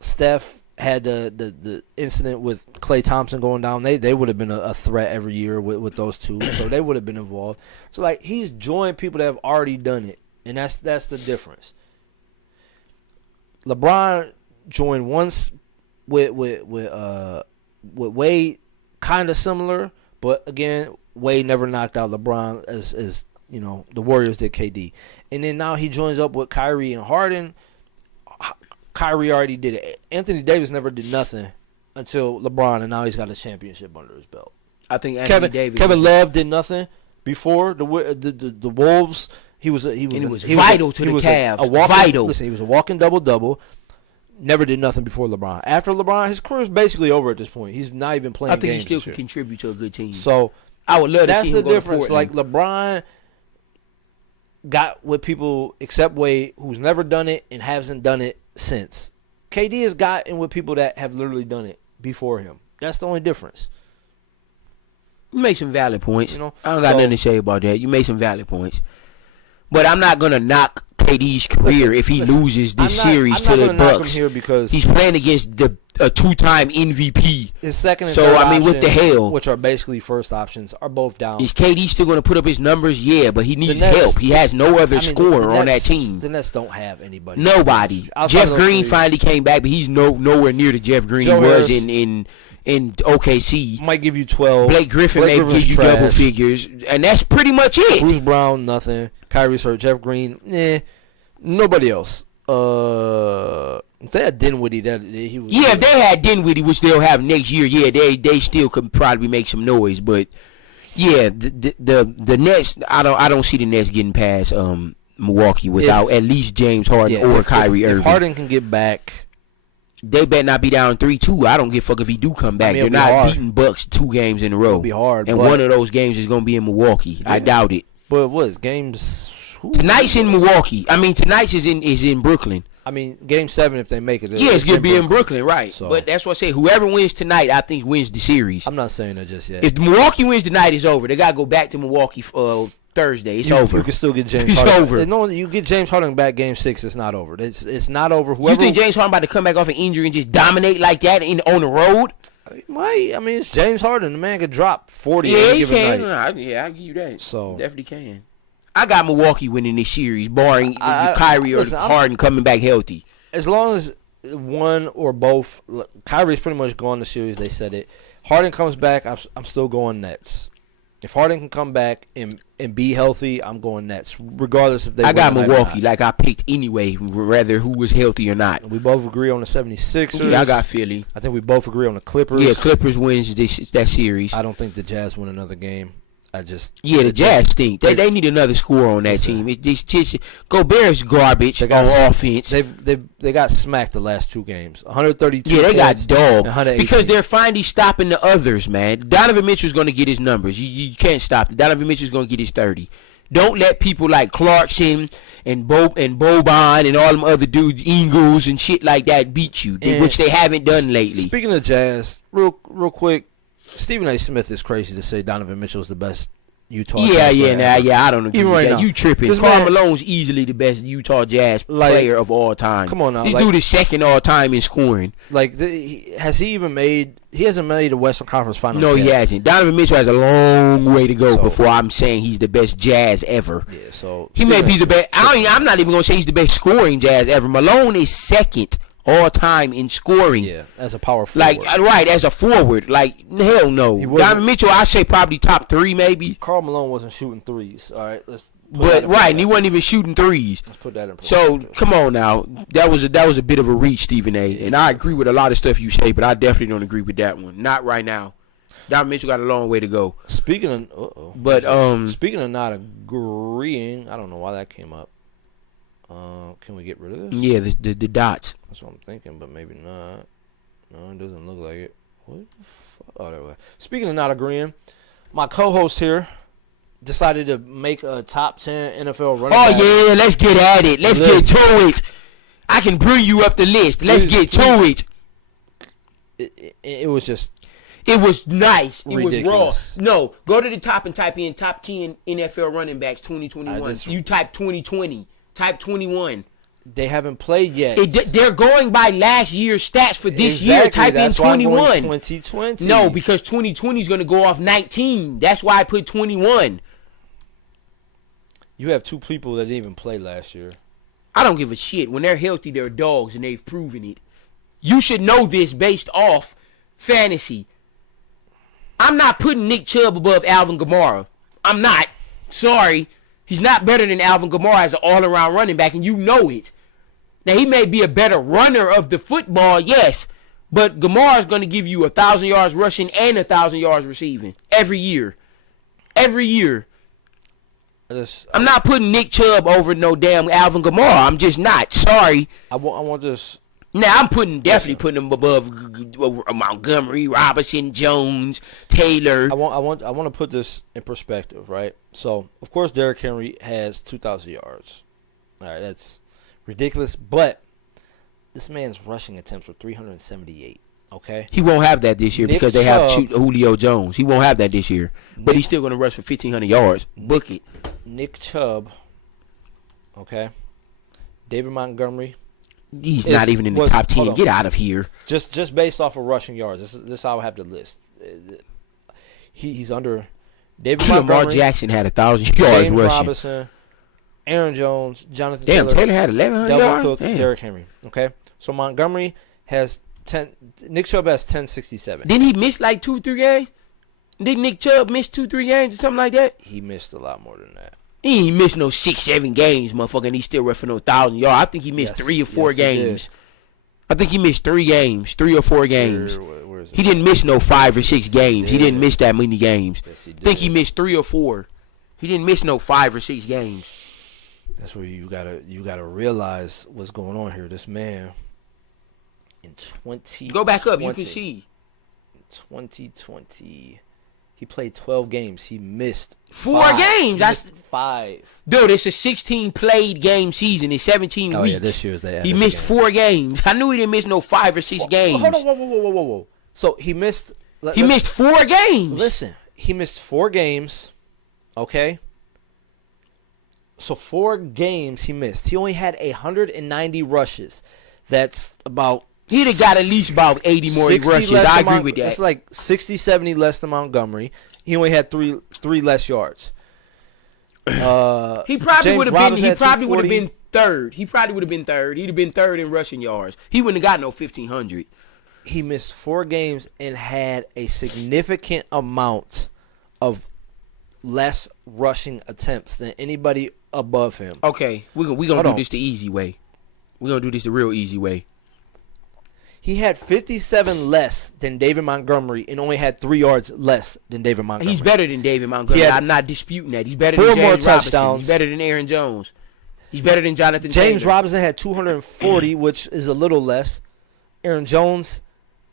Steph had the incident with Klay Thompson going down. They would have been a threat every year with those two. So they would have been involved. So, like, he's joined people that have already done it. And that's the difference. LeBron joined once with Wade, kind of similar, but again, Wade never knocked out LeBron as you know the Warriors did KD, and then now he joins up with Kyrie and Harden. Kyrie already did it. Anthony Davis never did nothing until LeBron, and now he's got a championship under his belt. I think Anthony Davis. Kevin Love did nothing before the Wolves. He was vital to the Cavs. Vital. Listen, he was a walking double-double. Never did nothing before LeBron. After LeBron, his career is basically over at this point. He's not even playing games. I think he still this can year. contribute to a good team. So I would love to that's see the him go to difference. Like Portland. LeBron got with people except Wade, who's never done it and hasn't done it since. KD has gotten with people that have literally done it before him. That's the only difference. You make some valid points. You know, I don't got so- nothing to say about that. You made some valid points. But I'm not gonna knock KD's career if he loses this series to the Bucks. Here because he's playing against a two-time MVP. His second and so third I mean, option, what the hell? Which are basically first options, are both down. Is KD still gonna put up his numbers? Yeah, but he needs Nets, help. He has no other scorer on that team. The Nets don't have anybody. Nobody. Jeff Green finally came back, but he's nowhere near the Jeff Green he was in OKC. Might give you 12. Blake Griffin may give you double figures, and that's pretty much it. Bruce Brown, nothing. Kyrie's hurt. Jeff Green, nobody else. If they had Dinwiddie, he was. Yeah, if they had Dinwiddie, which they'll have next year, yeah, they still could probably make some noise. But yeah, the Nets, I don't see the Nets getting past Milwaukee without at least James Harden or Kyrie Irving. If Harden can get back, they better not be down 3-2. I don't give a fuck if he do come back. They're not beating Bucks 2 games in a row. It'll be hard, and one of those games is gonna be in Milwaukee. Yeah. I doubt it. But what games? Tonight's in Milwaukee. I mean, tonight's is in Brooklyn. I mean, Game 7 if they make it. Yeah, it's gonna be in Brooklyn, right? So. But that's what I say. Whoever wins tonight, I think wins the series. I'm not saying that just yet. If Milwaukee wins tonight, it's over. They gotta go back to Milwaukee Thursday. It's over. You can still get James. It's Harden. over. No, you get James Harden back Game 6. It's not over. It's not over. You think James Harden about to come back off an injury and just dominate like that on the road? Might. I mean, it's James Harden. The man could drop 40. Yeah, he can. I'll give you that. So definitely can. I got Milwaukee winning this series, barring Kyrie or Harden coming back healthy. As long as one or both, Kyrie's pretty much gone the series. They said it. Harden comes back, I'm still going Nets. If Harden can come back and be healthy, I'm going Nets, regardless if they. I got Milwaukee, like I picked anyway, rather who was healthy or not. We both agree on the 76ers. Yeah, I got Philly. I think we both agree on the Clippers. Yeah, Clippers wins that series. I don't think the Jazz win another game. The Jazz stink. They need another score on that team. Gobert's garbage on offense. They got smacked the last 2 games. 132. Yeah, they got dogged because they're finally stopping the others, man. Donovan Mitchell's going to get his numbers. You can't stop it. Donovan Mitchell's going to get his 30. Don't let people like Clarkson and Boban and all them other dudes, Ingles and shit like that beat you, which they haven't done lately. Speaking of Jazz, real quick. Stephen A. Smith is crazy to say Donovan Mitchell is the best Utah. Yeah, I don't agree with that. You tripping? Karl Malone's easily the best Utah Jazz player of all time. Come on now, this dude is second all time in scoring. Has he even made? He hasn't made a Western Conference Finals. No, he hasn't. Donovan Mitchell has a long way to go before I'm saying he's the best Jazz ever. Yeah, so he may be the best. I'm not even gonna say he's the best scoring Jazz ever. Malone is second all time in scoring. Yeah, as a power forward. As a forward. Hell no. Donovan Mitchell, I say probably top 3 maybe. Karl Malone wasn't shooting threes. All right, and he wasn't even shooting threes. Let's put that in perspective. So come on now, that was a bit of a reach, Stephen A. And I agree with a lot of stuff you say, but I definitely don't agree with that one. Not right now. Donovan Mitchell got a long way to go. Speaking of not agreeing, I don't know why that came up. Can we get rid of this? Yeah, the dots. That's what I'm thinking, but maybe not. No, it doesn't look like it. What the fuck? Oh, there we go. Speaking of not agreeing, my co-host here decided to make a top 10 NFL running back. Oh, yeah, let's get at it. Let's get to it. I can bring you up the list. Let's get to it. It was just... It was nice. Ridiculous. It was raw. No, go to the top and type in top 10 NFL running backs 2021. You type 2020. Type 21. They haven't played yet. They're going by last year's stats for this year. Type in 21. 2020. No, because 2020 is going to go off 19. That's why I put 21. You have 2 people that didn't even play last year. I don't give a shit. When they're healthy, they're dogs, and they've proven it. You should know this based off fantasy. I'm not putting Nick Chubb above Alvin Kamara. I'm not. Sorry. He's not better than Alvin Kamara as an all-around running back, and you know it. Now, he may be a better runner of the football, yes, but Kamara is going to give you 1,000 yards rushing and 1,000 yards receiving every year. Every year. I'm not putting Nick Chubb over no damn Alvin Kamara. I'm just not. Sorry. I want this. Now, I'm definitely putting him above Montgomery, Robinson, Jones, Taylor. I want to put this in perspective, right? So, of course, Derrick Henry has 2,000 yards. All right, that's ridiculous. But this man's rushing attempts were 378. Okay, he won't have that this year because they have Julio Jones. He won't have that this year, but he's still going to rush for 1,500 yards. Book it. Nick Chubb Okay, David Montgomery. He's not even in the top 10. Get out of here. Just based off of rushing yards. This is how I have to list. He's under David Montgomery. Lamar Jackson had 1,000 yards James rushing. Robinson, Aaron Jones, Jonathan Taylor had 1,100 Delvin yards. Cook, Derrick Henry. Okay, so Montgomery has 10. Nick Chubb has 1067. Didn't he miss like 2-3 games? Didn't Nick Chubb miss 2-3 games or something like that? He missed a lot more than that. He ain't missed no 6-7 games, motherfucker, and he still rushing no 1,000 yards. I think he missed 3 or 4 games. I think he missed 3 games, 3 or 4 games. Where is it? He didn't miss no 5 or 6 games. He didn't miss that many games. Yes, he did. I think he missed 3 or 4. He didn't miss no 5 or 6 games. That's where you gotta realize what's going on here. This man in 20. Go back up. You can see. 2020. He played 12 games. He missed 4 games. That's 5. Dude, it's a 16 played game season. It's 17 Oh weeks. yeah, this year's they. He missed 4 games. I knew he didn't miss no 5 or 6 games. Hold on, whoa. So he missed. He missed 4 games. Listen, he missed 4 games. Okay. So 4 games he missed. He only had 190 rushes. That's about. He'd have got at least about 80 more 60 rushes. less I than agree with that. It's like 60, 70 less than Montgomery. He only had three less yards. He probably would have been. He probably would have 240. been third. He probably would have been third. He'd have been third in rushing yards. He wouldn't have got no 1,500. He missed 4 games and had a significant amount of less rushing attempts than anybody above him. Okay, we're gonna do this the easy way. We're gonna do this the real easy way. He had 57 less than David Montgomery and only had 3 yards less than David Montgomery. He's better than David Montgomery. He had I'm not disputing that. He's better 4 than James more Robinson. touchdowns. He's better than Aaron Jones. He's better than Jonathan James Taylor. Robinson had 240, which is a little less. Aaron Jones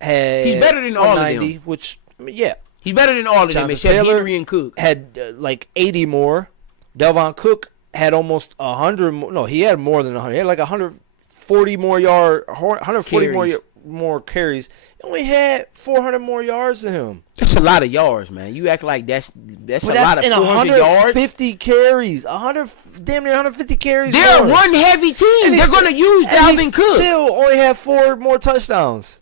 had He's better than all of 190, them. which, I mean, yeah. He's better than all of them Jonathan except Taylor Henry and Cook. had like 80 more. Delvin Cook had almost 100 more. No, he had more than 100. He had like 140 more yards, 140 more carries. He only had 400 more yards than him. That's a lot of yards, man. You act like that's But a lot of 400 yards. 150 carries. Damn near 150 carries. They're more. one heavy team. And They're going to use and he Dalvin Cook. still only had 4 more touchdowns.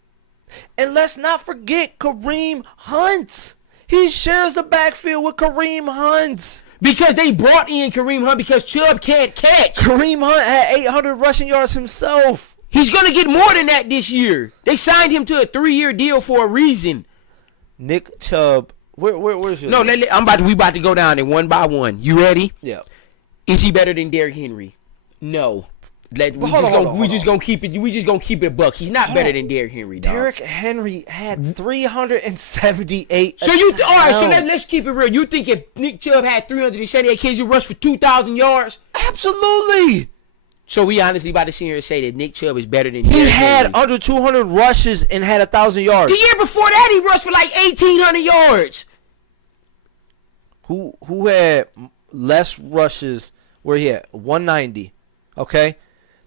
And let's not forget Kareem Hunt. He shares the backfield with Kareem Hunt. Because they brought in Kareem Hunt because Chubb can't catch. Kareem Hunt had 800 rushing yards himself. He's going to get more than that this year. They signed him to a 3-year deal for a reason. Nick Chubb. Where's your No, we about to go down it one by one. You ready? Yeah. Is he better than Derrick Henry? No. We just gonna keep it a buck. He's not better than Derrick Henry, dog. Derrick Henry had 378 So all right, so let's keep it real. You think if Nick Chubb had 378 carries, he rushed for 2,000 yards? Absolutely. So we honestly about to sit here and say that Nick Chubb is better than He Derrick had Henry. under 200 rushes and had 1,000 yards. The year before that, he rushed for like 1,800 yards. Who had less rushes? Where he had 190. Okay.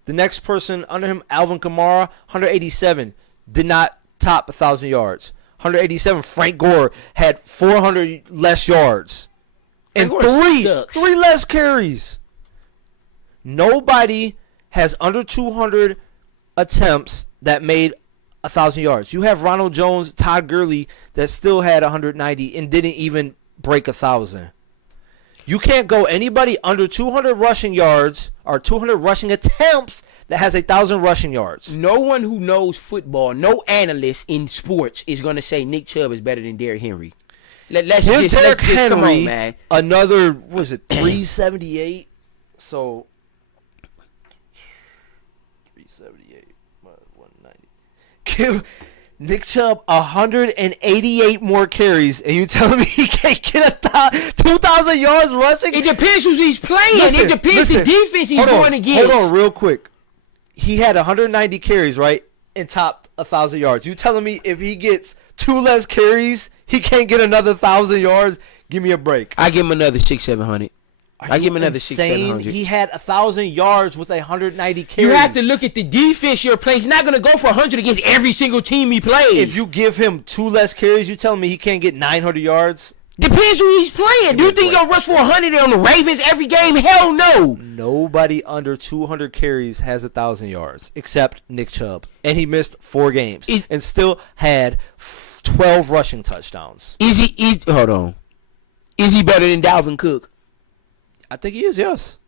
The next person under him, Alvin Kamara, 187, did not top 1,000 yards. 187. Frank Gore had 400 less yards and Frank Gore sucks. three less carries. Nobody has under 200 attempts that made 1,000 yards. You have Ronald Jones, Todd Gurley that still had 190 and didn't even break 1,000. You can't go anybody under 200 rushing yards or 200 rushing attempts that has 1,000 rushing yards. No one who knows football, no analyst in sports is going to say Nick Chubb is better than Derrick Henry. Let's just come on, man. Another, 378? So, 378 minus 190. Give Nick Chubb 188 more carries, and you telling me he can't get 2,000 yards rushing? It depends who he's playing. It depends the defense he's going against. Hold on, real quick. He had 190 carries, right, and topped 1,000 yards. You telling me if he gets 2 less carries, he can't get another 1,000 yards? Give me a break. I give him another 600-700. I give him another insane? 600-700. He had 1,000 yards with 190 carries. You have to look at the defense you're playing. He's not going to go for 100 against every single team he plays. If you give him 2 less carries, you telling me he can't get 900 yards? Depends who he's playing. Do you think he'll rush for 100 on the Ravens every game? Hell no. Nobody under 200 carries has 1,000 yards except Nick Chubb, and he missed 4 games and still had 12 rushing touchdowns. Hold on. Is he better than Dalvin Cook? I think he is. Yes,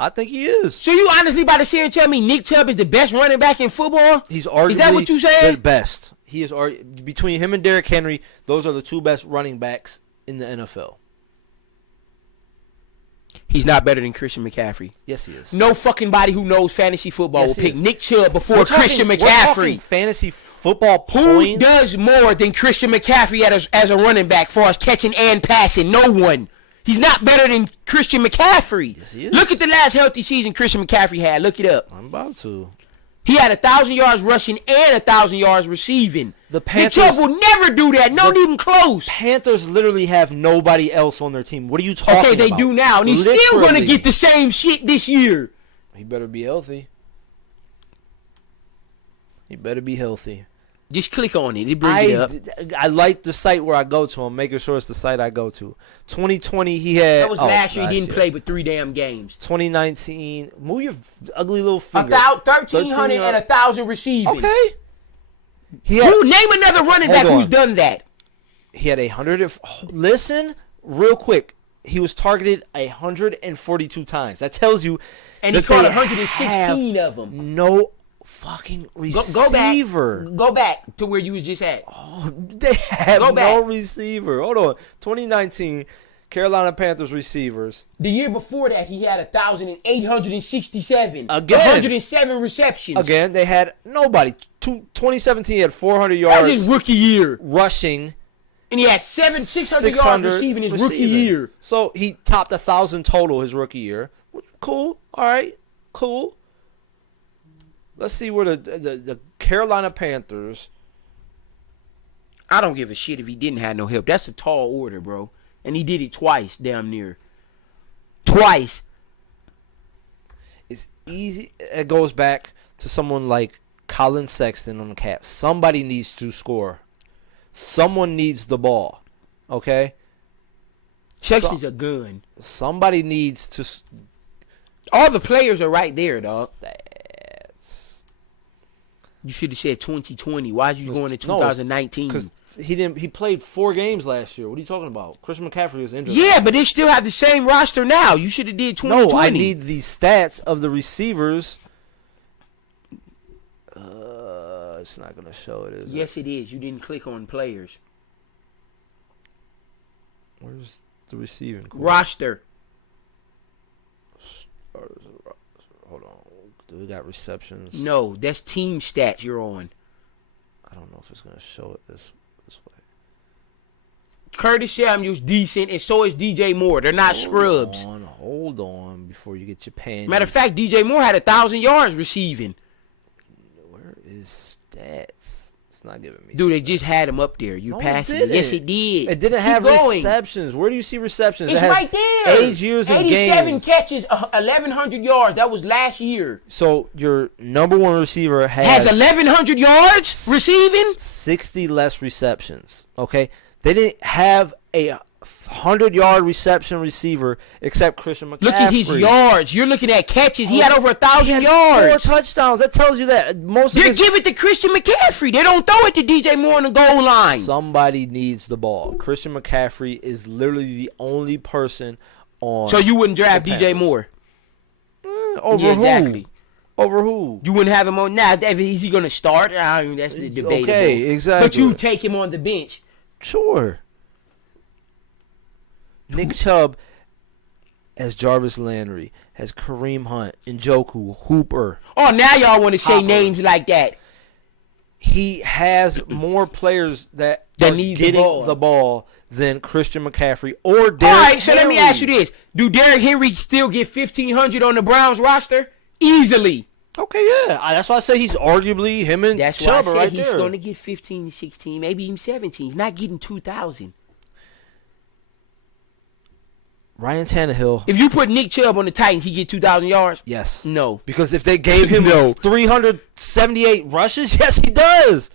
I think he is. So you honestly about to sit here and tell me Nick Chubb is the best running back in football? He's arguably is that what you said? the best. He is between him and Derrick Henry. Those are the 2 best running backs in the NFL. He's not better than Christian McCaffrey. Yes, he is. No fucking body who knows fantasy football will pick Nick Chubb before Christian We're McCaffrey. talking fantasy football Who points. does more than Christian McCaffrey as a running back for us catching and passing? No one. He's not better than Christian McCaffrey. Yes, he is. Look at the last healthy season Christian McCaffrey had. Look it up. I'm about to. He had 1,000 yards rushing and 1,000 yards receiving. The Nick Panthers Chubb will never do that. Not even close. Panthers literally have nobody else on their team. What are you talking about? Okay, they do now, and he's still going to Literally. get the same shit this year. He better be healthy. He better be healthy. Just click on it. It brings it up. I like the site where I go to. I'm making sure it's the site I go to. 2020, he had. That was last year. He didn't play but 3 damn games. 2019, move your ugly little finger. About 1,300 and 1,000 receiving. Okay. He had, Name another running back who's done that. He had 100. Listen, real quick. He was targeted 142 times. That tells you. And he caught 116 of them. No fucking receiver. Go back to where you was just at. Oh, they had no receiver. Hold on. 2019, Carolina Panthers receivers. The year before that, he had 1,867. Again. 107 receptions. Again, they had nobody. 2017, he had 400 yards. That was his rookie year. Rushing. And he had 600 yards receiving his rookie year. So he topped 1,000 total his rookie year. Cool. All right. Cool. Let's see where the Carolina Panthers. I don't give a shit if he didn't have no help. That's a tall order, bro. And he did it twice, damn near. Twice. It's easy. It goes back to someone like Colin Sexton on the Cavs. Somebody needs to score. Someone needs the ball. Okay? Sexton's a gun. Somebody needs to. All the players are right there, dog. Stats. You should have said 2020. Why are you going to 2019? Because he played 4 games last year. What are you talking about? Christian McCaffrey was injured. Yeah, but they still have the same roster now. You should have did 2020. No, I need the stats of the receivers. It's not going to show it, is it? Yes, it is. You didn't click on players. Where's the receiving core? Roster. Hold on. Do we got receptions? No, that's team stats you're on. I don't know if it's going to show it this way. Curtis Samuel's decent, and so is DJ Moore. They're not scrubs. Hold on before you get your pan. Matter of fact, DJ Moore had 1,000 yards receiving. Where is stats? It's not giving me. Dude, they just had him up there. You passed it. Yes, it did. It didn't have receptions. Where do you see receptions? It's right there. 8 years of 87 games. catches, 1,100 yards. That was last year. So your number one receiver has 1,100 yards receiving? 60 less receptions. Okay, they didn't have a 100-yard reception receiver except Christian McCaffrey. Look at his yards. You're looking at catches. He had over 1,000 yards. 4 touchdowns. That tells you that They give it to Christian McCaffrey. They don't throw it to DJ Moore on the goal line. Somebody needs the ball. Christian McCaffrey is literally the only person on. So you wouldn't draft DJ Moore? Over who? Exactly. Over who? You wouldn't have him on now. Is he going to start? That's the debatable. Okay, exactly. But you take him on the bench. Sure. Nick Chubb has Jarvis Landry, has Kareem Hunt, Njoku, Hooper. Oh, now y'all want to say names like that. He has more players that are need getting the ball than Christian McCaffrey or Derrick All right, so Henry. let me ask you this. Do Derrick Henry still get 1,500 on the Browns roster? Easily. Okay, yeah. That's why I say he's arguably him and That's why I Chubb said right he's there. going to get 15, 16, maybe even 17. He's not getting 2,000. Ryan Tannehill. If you put Nick Chubb on the Titans, he get 2,000 yards? Yes. No. Because if they gave him No. 378 rushes, yes, he does.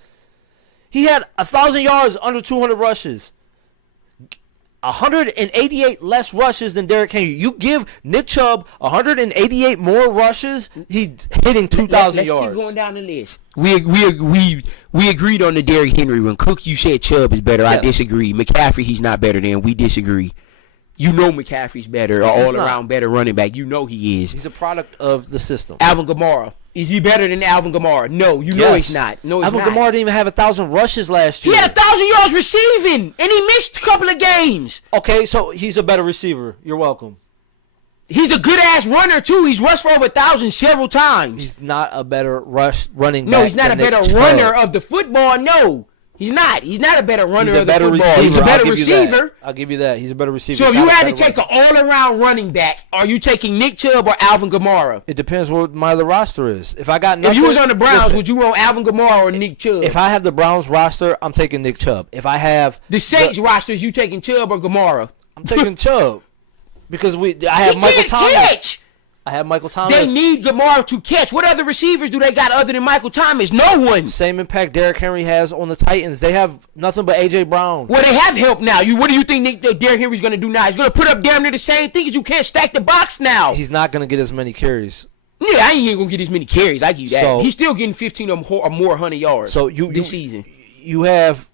He had 1,000 yards under 200 rushes. 188 less rushes than Derrick Henry. You give Nick Chubb 188 more rushes, he's hitting 2,000 Let's yards. keep going down the list. We agreed on the Derrick Henry one. Cook, you said Chubb is better. I Yes. disagree. McCaffrey, he's not better than. We disagree. You know McCaffrey's better, all around better running back. You know he is. He's a product of the system. Alvin Kamara. Is he better than Alvin Kamara? No, you know Yes. he's not. No, he's Alvin not. Kamara didn't even have 1,000 rushes last year. He had 1,000 yards receiving, and he missed a couple of games. Okay, so he's a better receiver. You're welcome. He's a good-ass runner, too. He's rushed for over 1,000 several times. He's not a better running back. No, he's not a than Nick better Chubb. runner of the football. No, he's not. He's not a better runner He's a of the better football. receiver. He's a better I'll give you that. receiver. I'll give you that. He's a better receiver. So if He's you not a had to better take an runner. all-around running back, are you taking Nick Chubb or Alvin Kamara? It depends what my other roster is. If I got If nothing, you was on the Browns, listen, would you want Alvin Kamara or Nick Chubb? if I have the Browns roster, I'm taking Nick Chubb. If I have the Saints rosters, you taking Chubb or Kamara? I'm taking Chubb because I have He Michael can't Thomas. catch. I have Michael Thomas. They need Kamara to catch. What other receivers do they got other than Michael Thomas? No one. Same impact Derrick Henry has on the Titans. They have nothing but A.J. Brown. Well, they have help now. What do you think Derrick Henry's going to do now? He's going to put up damn near the same thing because you can't stack the box now. He's not going to get as many carries. Yeah, I ain't going to get as many carries. I give you that. So- He's still getting 15 or more 100 yards So this season. You have,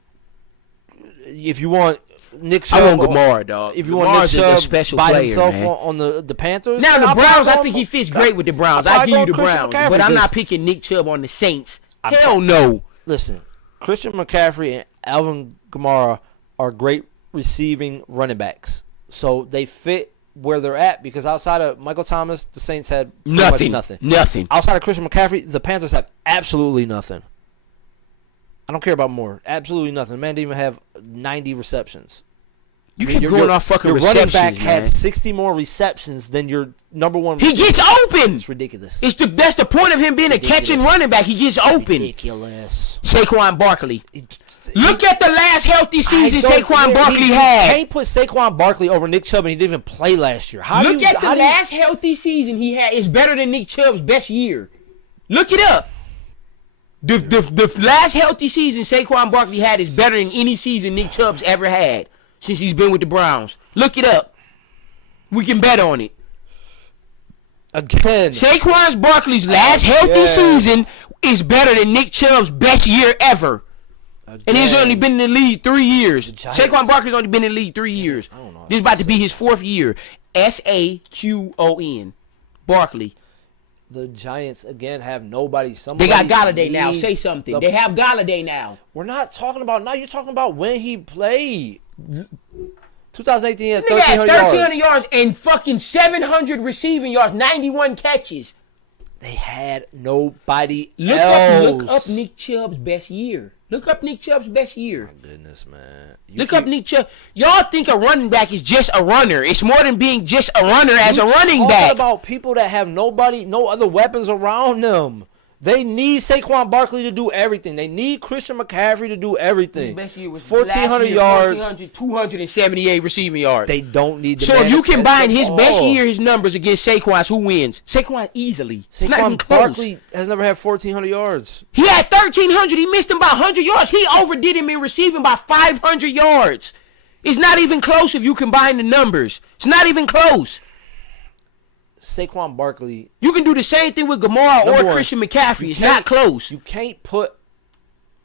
if you want Nick I Chubb, want Kamara, dog. if you want Kamar's Nick a Chubb special by player, himself man. on the Panthers. Now, the I'll Browns, probably I go- think he fits great with the Browns. I'll I give you the probably go Christian Browns. But McCaffrey I'm not because- picking Nick Chubb on the Saints. Hell no. Listen, Christian McCaffrey and Alvin Kamara are great receiving running backs. So they fit where they're at because outside of Michael Thomas, the Saints had pretty much Nothing. nothing. Outside of Christian McCaffrey, the Panthers have absolutely nothing. I don't care about more. Absolutely nothing. The man didn't even have 90 receptions. You I mean, keep going off fucking your receptions, running back man. had 60 more receptions than your number one He receiver. gets open. It's ridiculous. That's the point of him being a catching running back. He gets open. ridiculous. Saquon Barkley. Look at the last healthy season I don't Saquon care. Barkley You had. can't put Saquon Barkley over Nick Chubb, and he didn't even play last year. Look at the last healthy season he had. It's better than Nick Chubb's best year. Look it up. The last healthy season Saquon Barkley had is better than any season Nick Chubb's ever had since he's been with the Browns. Look it up. We can bet on it. Again. Saquon Barkley's last healthy season is better than Nick Chubb's best year ever. And he's only been in the league 3 years. Giants. Saquon Barkley's only been in the league 3 years. I don't know. This is about to be his 4th year. Saquon. Barkley. The Giants, again, have nobody. They got Galladay needs now. Say something. the- They have Galladay now. We're not talking about now. You're talking about when he played. 2018, he had Nigga had 1,300 1,300 yards. yards and fucking 700 receiving yards, 91 catches. They had nobody Look else. up Nick Chubb's best year. Look up Nick Chubb's best year. Goodness, man. Look up Nick Chubb. Y'all think a running back is just a runner. It's more than being just a runner as a running back. About people that have nobody, no other weapons around them. They need Saquon Barkley to do everything. They need Christian McCaffrey to do everything. His best year was 1,400 last year, yards. 1,400, 278 receiving yards. They don't need. So if you combine his best year, his numbers against Saquon's, who wins? Saquon easily. It's not even Saquon close. Barkley has never had 1,400 yards. He had 1,300. He missed him by 100 yards. He overdid him in receiving by 500 yards. It's not even close if you combine the numbers. It's not even close. Saquon Barkley. You can do the same thing with Gamora Number or one, Christian McCaffrey. It's can't- not close. You can't put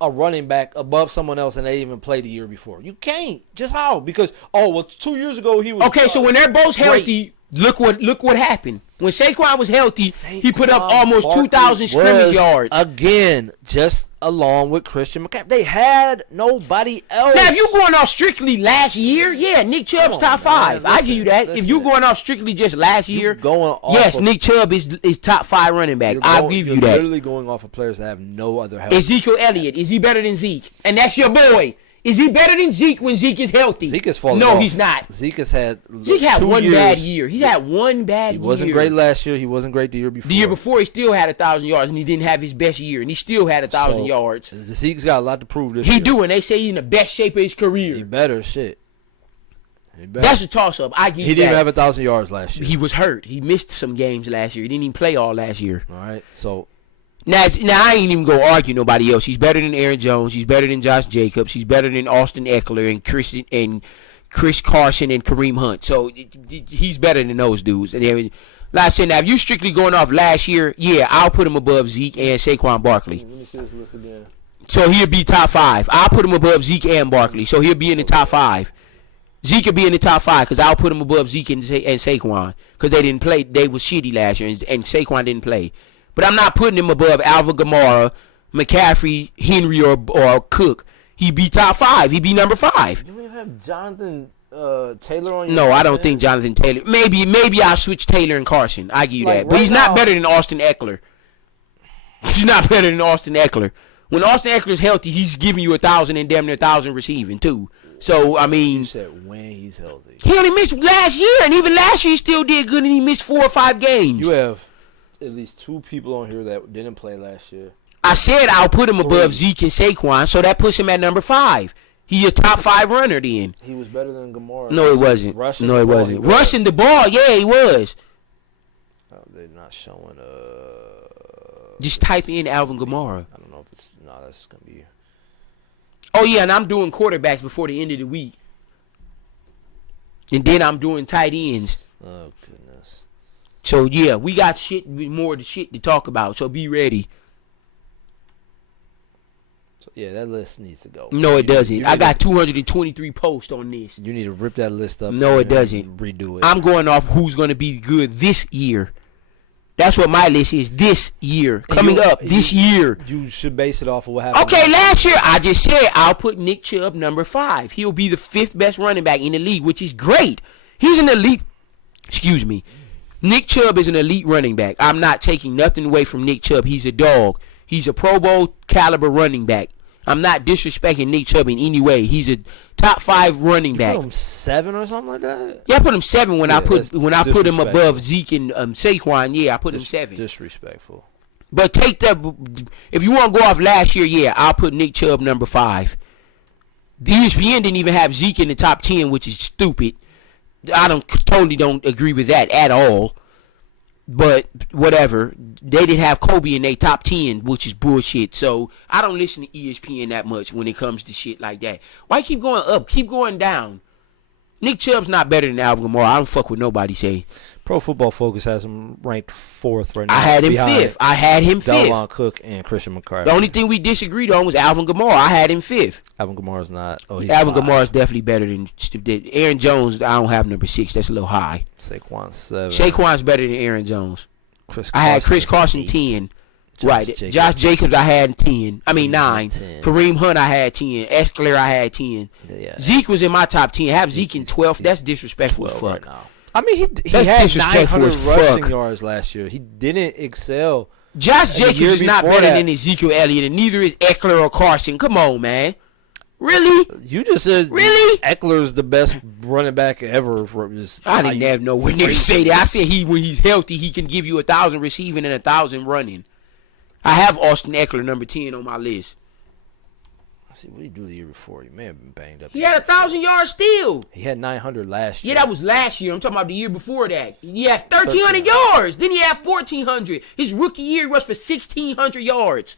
a running back above someone else and they even played the year before. You can't. Just how? Because 2 years ago he was. Okay, so when they're both healthy, look what happened. When Saquon was healthy, he put up Saquon almost Barkley 2,000 scrimmage was, yards. Again, just along with Christian McCaffrey. They had nobody else. Now, if you're going off strictly last year, yeah, Nick Chubb's Come on, top 5. man. I give you that. Listen. If you're going off strictly just last year, going off yes, of- Nick Chubb is top 5 running back. I'll give you You're that. literally going off of players that have no other help. Ezekiel Elliott, is he better than Zeke? And that's your boy. Is he better than Zeke when Zeke is healthy? Zeke is falling No, off. he's not. Zeke has had Zeke had 2 one years. bad year. He's had one bad He year. wasn't great last year. He wasn't great the year before. The year before, he still had 1,000 yards, and he didn't have his best year, and he still had 1,000 So, yards. Zeke's got a lot to prove this He year. do, and they say he's in the best shape of his He career. better shit. He better. That's a toss-up. I give He you didn't that. have 1,000 yards last year. He was hurt. He missed some games last year. He didn't even play all last year. All right. So Now I ain't even gonna argue nobody else. He's better than Aaron Jones. He's better than Josh Jacobs. He's better than Austin Eckler and Chris Carson and Kareem Hunt. So he's better than those dudes. And then, like I said, now if you strictly going off last year, yeah, I'll put him above Zeke and Saquon Barkley. Let me see this list again. So he'll be top 5. I'll put him above Zeke and Barkley. So he'll be in the top 5. Zeke will be in the top 5 because I'll put him above Zeke and Saquon because they didn't play. They was shitty last year and Saquon didn't play. But I'm not putting him above Alvin Kamara, McCaffrey, Henry, or Cook. He'd be top 5. He'd be number 5. You even have Jonathan Taylor on your No, I don't man? think Jonathan Taylor. Maybe I'll switch Taylor and Carson. I give you Like, that. But right he's not now- better than Austin Eckler. He's not better than Austin Eckler. When Austin Eckler's healthy, he's giving you 1,000 and damn near 1,000 receiving too. So I mean, You said when he's healthy. he only missed last year, and even last year he still did good, and he missed 4 or 5 games. You have at least 2 people on here that didn't play last year. I said I'll put him above 3. Zeke and Saquon, so that puts him at number 5. He a top 5 runner then. He was better than Gamora. No, it wasn't. Rushing No, the it ball, wasn't. he was. Rushing the ball, yeah, he was. Oh, they're not showing. Just type in Alvin Kamara. I don't know if it's no. That's gonna be. Oh yeah, and I'm doing quarterbacks before the end of the week, and then I'm doing tight ends. Oh goodness. So yeah, we got more shit to talk about. So be ready. So, yeah, that list needs to go. No, it doesn't. You I need got 223 posts on this. You need to rip that list up. No, it and doesn't. Redo it. I'm going off who's going to be good this year. That's what my list is this year. Coming up this year. You should base it off of what happened. Okay, last year I just said I'll put Nick Chubb number 5. He'll be the 5th best running back in the league, which is great. He's an elite. Excuse me. Nick Chubb is an elite running back. I'm not taking nothing away from Nick Chubb. He's a dog. He's a Pro Bowl caliber running back. I'm not disrespecting Nick Chubb in any way. He's a top 5 running back. Put him 7 or something like that. Yeah, I put him 7 when I that's put him disrespectful. above Zeke and Saquon. Yeah, I put him 7. Disrespectful. But take that. If you want to go off last year, yeah, I'll put Nick Chubb number 5. The ESPN didn't even have Zeke in the top 10, which is stupid. I totally don't agree with that at all. But whatever, they didn't have Kobe in their top 10, which is bullshit. So I don't listen to ESPN that much when it comes to shit like that. Why keep going up? Keep going down. Nick Chubb's not better than Alvin Kamara. I don't fuck with nobody say. Pro Football Focus has him ranked 4th right now. I had him behind 5th. I had him 5th. Dalvin Cook and Christian McCaffrey. The only thing we disagreed on was Alvin Kamara. I had him 5th. Alvin Kamara's not. Oh, he's Alvin 5. Kamara is definitely better than Aaron Jones. I don't have number 6. That's a little high. Saquon 7. Saquon's better than Aaron Jones. Chris I had Chris is Carson 8. 10. Josh Right. Jacobs. Josh Jacobs I had 10. I mean 9. 10. Kareem Hunt I had 10. Eckler I had 10. Yeah. Zeke was in my top 10. Have Zeke in 12th. That's disrespectful as 12 fuck. right now. I mean, he That's had disrespectful 900 as rushing fuck. yards last year. He didn't excel. Josh And the Jacobs year is not before better that- than Ezekiel Elliott, and neither is Eckler or Carson. Come on, man. Really? You just said Really? Eckler's the best running back ever. I didn't have nowhere near to say that. I said when he's healthy, he can give you 1,000 receiving and 1,000 running. I have Austin Eckler number 10 on my list. See, what did he do the year before? He may have been banged up. He had 1,000 yards still. He had 900 last year. Yeah, that was last year. I'm talking about the year before that. He had 1,300 yards. Then he had 1,400. His rookie year rushed for 1,600 yards.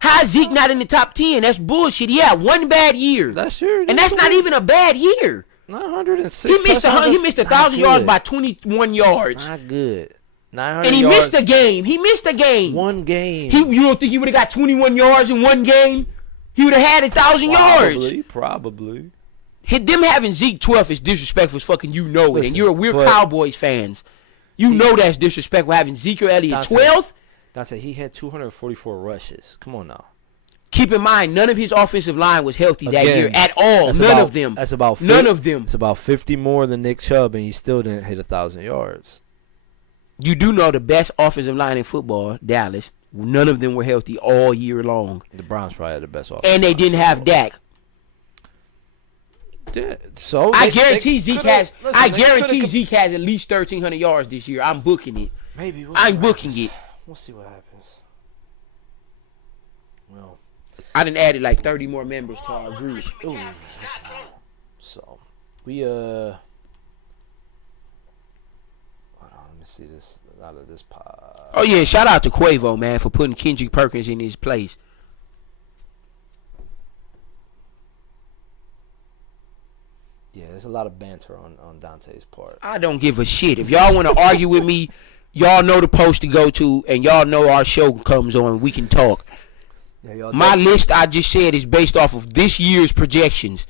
How is Zeke not in the top 10? That's bullshit. He had one bad year. Last year. And that's not even a bad year. 906. He missed touchdowns. 1,000 yards by 21 yards. Not good. 900 And he yards. missed a game. He missed a game. One game. You don't think he would have got 21 yards in one game? He would have had 1,000 yards. Probably. Them having Zeke 12th is disrespectful as fucking you know it. Listen, And we're but- Cowboys fans. You know that's disrespectful having Ezekiel Elliott Dante. 12th. Dante, he had 244 rushes. Come on now. Keep in mind, none of his offensive line was healthy that Again, year at all. That's None about- of them. That's about None of them. It's about 50 more than Nick Chubb, and he still didn't hit 1,000 yards. You do know the best offensive line in football, Dallas. None of them were healthy all year long. The Browns probably had the best offense. And they didn't have Dak. Yeah, so I they guarantee Zeke coulda- has. listen, I they guarantee coulda- Zeke has at least 1,300 yards this year. I'm booking it. Maybe we'll I'm see what booking happens. it. We'll see what happens. Well, I done added like 30 more members to our group. ooh, so we hold on, let me see this out of this pod. Oh yeah, shout out to Quavo, man, for putting Kendrick Perkins in his place. Yeah, there's a lot of banter on Dante's part. I don't give a shit. If y'all want to argue with me, y'all know the post to go to, and y'all know our show comes on. We can talk. Yeah, My list I just said is based off of this year's projections.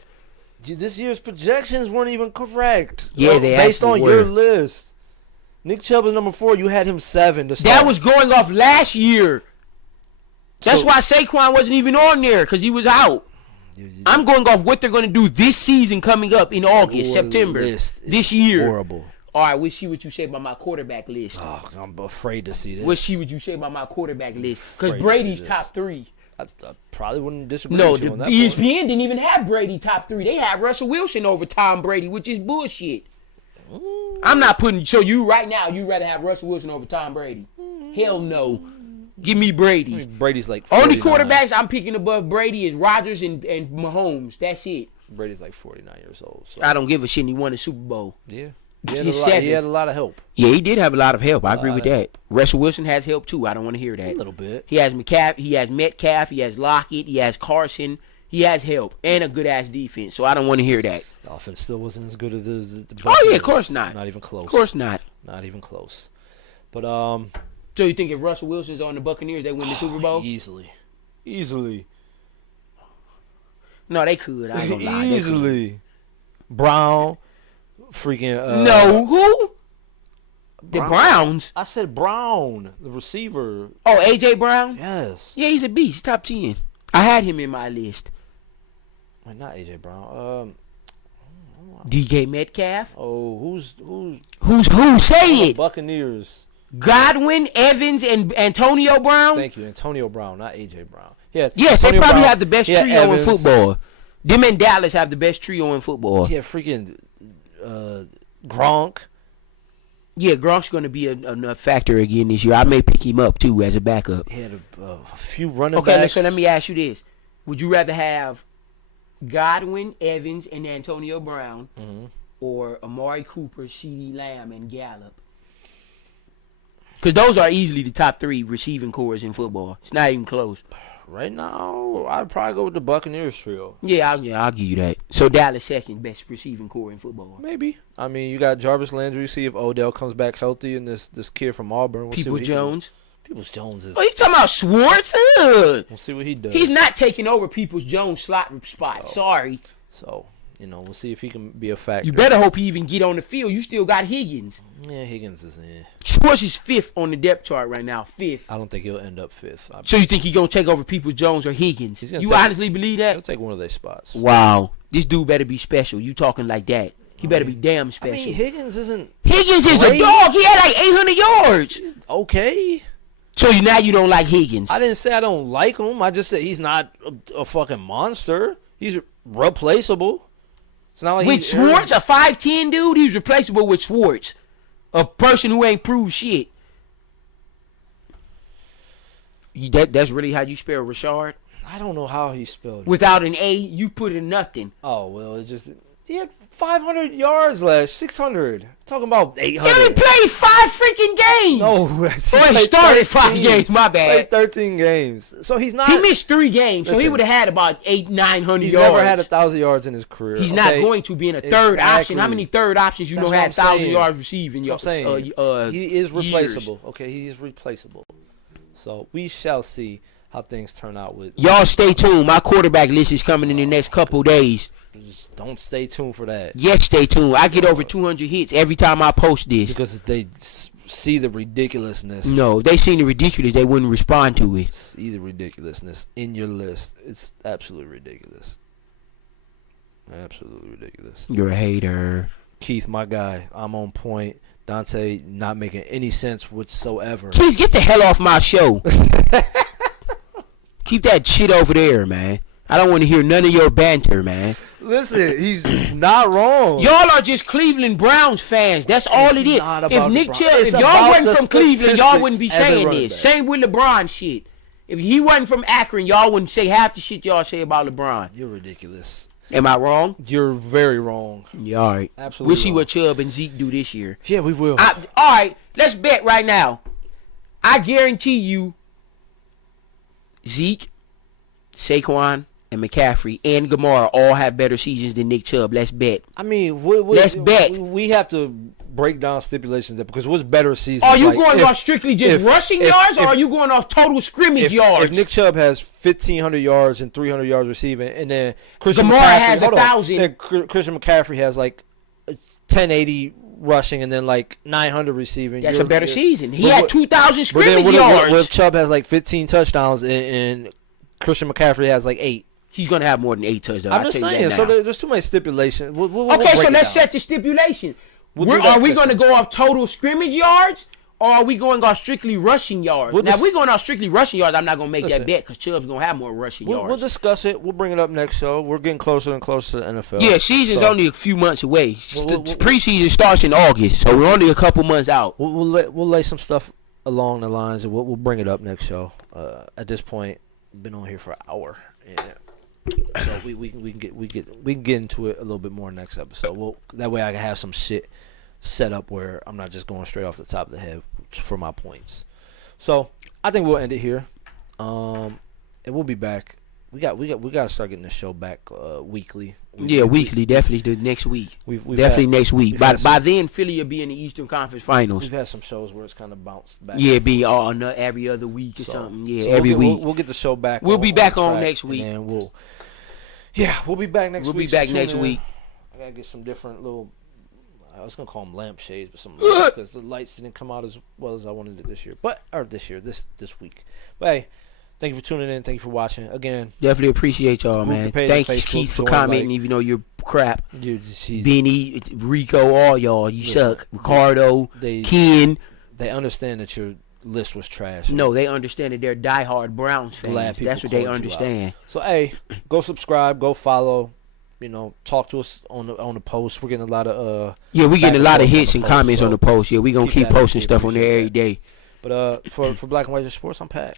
This year's projections weren't even correct. Yeah, they based actually on were. your list. Nick Chubb is number 4. You had him 7 to start. That was going off last year. That's So- why Saquon wasn't even on there, because he was out. I'm going off what they're going to do this season coming up in August, Your September, list is this year. horrible. All right, we'll see what you say about my quarterback list. Oh, I'm afraid to see this. We'll see what you say about my quarterback list. Because Afraid to Brady's see this. top 3. I probably wouldn't disagree No, with the you on that ESPN point. didn't even have Brady top 3. They had Russell Wilson over Tom Brady, which is bullshit. I'm not putting. So you right now, you rather have Russell Wilson over Tom Brady? Hell no. Give me Brady. Brady's like 49. Only quarterbacks I'm picking above Brady is Rodgers and Mahomes. That's it. Brady's like 49 years old. So. I don't give a shit. He won the Super Bowl. Yeah. He's He had a lot of help. Yeah, he did have a lot of help. I agree with that. Russell Wilson has help too. I don't want to hear that. A little bit. He has Metcalf. He has Metcalf. He has Lockett. He has Carson. He has help and a good ass defense. So I don't want to hear that. The offense still wasn't as good as the Oh yeah, Buccaneers. of course not. Not even close. Of course not. Not even close. But So you think if Russell Wilson's on the Buccaneers, they win the Super Bowl? easily. No, they could. I ain't gonna lie. They could. Easily. Brown, freaking. No, who? The Brown. Browns. I said Brown, the receiver. Oh, AJ Brown. Yes. Yeah, he's a beast. Top 10. I had him in my list. Wait, not AJ Brown. DK Metcalf. Oh, who's Who? Say it. Buccaneers? Godwin, Evans, and Antonio Brown. Thank you, Antonio Brown, not AJ Brown. Yeah. Yes, they Antonio probably Brown, have the best he had trio Evans, in football. Them and Dallas have the best trio in football. He had freaking Gronk. Yeah, Gronk's going to be a factor again this year. I may pick him up, too, as a backup. He had a few running Okay, backs. so let me ask you this. Would you rather have Godwin, Evans, and Antonio Brown, or Amari Cooper, CeeDee Lamb, and Gallup? Because those are easily the top 3 receiving cores in football. It's not even close. Right now, I'd probably go with the Buccaneers trio. Yeah, I'll give you that. So Dallas second best receiving core in football. Maybe. I mean, you got Jarvis Landry. See if Odell comes back healthy, and this kid from Auburn. We'll see People what he can do. Jones. Peoples Jones is. Oh, you talking about Schwartz? Ugh. We'll see what he does. He's not taking over Peoples Jones' slot spot. Sorry. So, we'll see if he can be a factor. You better hope he even get on the field. You still got Higgins. Yeah, Higgins is in. Schwartz is 5th on the depth chart right now. 5th. I don't think he'll end up 5th. So you think he gonna take over Peoples Jones or Higgins? He's gonna You take- honestly believe He'll that? take one of their spots. Wow. This dude better be special. You talking like that. He better be damn I special. mean, Higgins isn't Higgins is great. a dog. He had like 800 yards. okay. So now you don't like Higgins. I didn't say I don't like him. I just said he's not a fucking monster. He's replaceable. It's not like With he's Schwartz, a 5'10 dude, he's replaceable with Schwartz. A person who ain't proved shit. That's really how you spell Rashard? I don't know how he spelled it. Without an A, you put in nothing. Oh, well, it just... He had 500 yards last, 600. Talking about He 800. only played 5 freaking games. No. Oh, he started 5 games, my bad. Played 13 games. So he's not... He missed 3 games, so he Listen, would have had about 800-900 He's yards. never had 1,000 yards in his career. He's not okay? going to be in a third option. How Exactly. many third options you That's know what had I'm 1,000 saying. yards receiving? That's what I'm saying. He is replaceable. Okay, he is replaceable. So we shall see how things turn out with... Y'all stay tuned. My quarterback list is coming in the next couple days. Just don't stay tuned for that. Yes, stay tuned. I get over 200 hits every time I post this. Because they see the ridiculousness. No, if they seen the ridiculous, they wouldn't respond to it. See the ridiculousness in your list. It's absolutely ridiculous. Absolutely ridiculous. You're a hater. Keith, my guy, I'm on point. Dante not making any sense whatsoever. Please get the hell off my show. Keep that shit over there, man. I don't want to hear none of your banter, man. Listen, he's not wrong. Y'all are just Cleveland Browns fans. That's all It's it is. not If about the Nick Browns. Chubb, It's if y'all about wasn't the from Cleveland, y'all wouldn't be statistics as a saying running this. back. Same with LeBron shit. If he wasn't from Akron, y'all wouldn't say half the shit y'all say about LeBron. You're ridiculous. Am I wrong? You're very wrong. Yeah, all right. Absolutely We'll see wrong. what Chubb and Zeke do this year. Yeah, we will. All right, let's bet right now. I guarantee you, Zeke, Saquon, and McCaffrey and Gamora all have better seasons than Nick Chubb. Let's bet. I mean, Let's bet. We have to break down stipulations there because what's better season? Are you going off strictly just rushing yards, or are you going off total scrimmage yards? If Nick Chubb has 1,500 yards and 300 yards receiving, and then Christian Gamora McCaffrey has 1,000. Then Christian McCaffrey has like 1080 rushing and then like 900 receiving. That's a better season. He had 2,000 scrimmage what yards. if Chubb has like 15 touchdowns and Christian McCaffrey has like 8? He's gonna have more than 8 touchdowns. I'm just saying. So there's too many stipulations. We'll okay, so break let's it down. set the stipulation. Are we going to go off total scrimmage yards, or are we going off strictly rushing yards? Now, if we're going off strictly rushing yards, I'm not going to make that bet because Chubb's going to have more rushing yards. We'll discuss it. We'll bring it up next show. We're getting closer and closer to the NFL. Yeah, season's only a few months away. Preseason starts in August, so we're only a couple months out. We'll lay some stuff along the lines, and we'll bring it up next show. At this point, been on here for an hour. So we can get into it a little bit more next episode. That way I can have some shit set up where I'm not just going straight off the top of the head for my points. So I think we'll end it here. And we'll be back. We got to start getting the show back weekly. Weekly, definitely the next week. We've next week. By then, Philly will be in the Eastern Conference Finals. We've had some shows where it's kind of bounced back. Yeah, be every other week or something. Yeah, every week. We'll get the show back. We'll be back on next week. And we'll be back next week. We'll be back next week. I gotta get some different little. I was gonna call them lampshades, but some lights because the lights didn't come out as well as I wanted it this week. But hey, thank you for tuning in. Thank you for watching again. Definitely appreciate y'all, man. Thank you, Keith, for commenting, even though you're crap. Benny, Rico, all y'all, you suck. Ricardo, Ken. They understand that your list was trash. No, they understand that they're diehard Browns fans. That's what they understand. So hey, go subscribe, go follow. Talk to us on the post. We're getting a lot of we're getting a lot of hits and comments on the post. Yeah, we're gonna keep posting stuff on there every day. But for Black and White Sports, I'm Pat.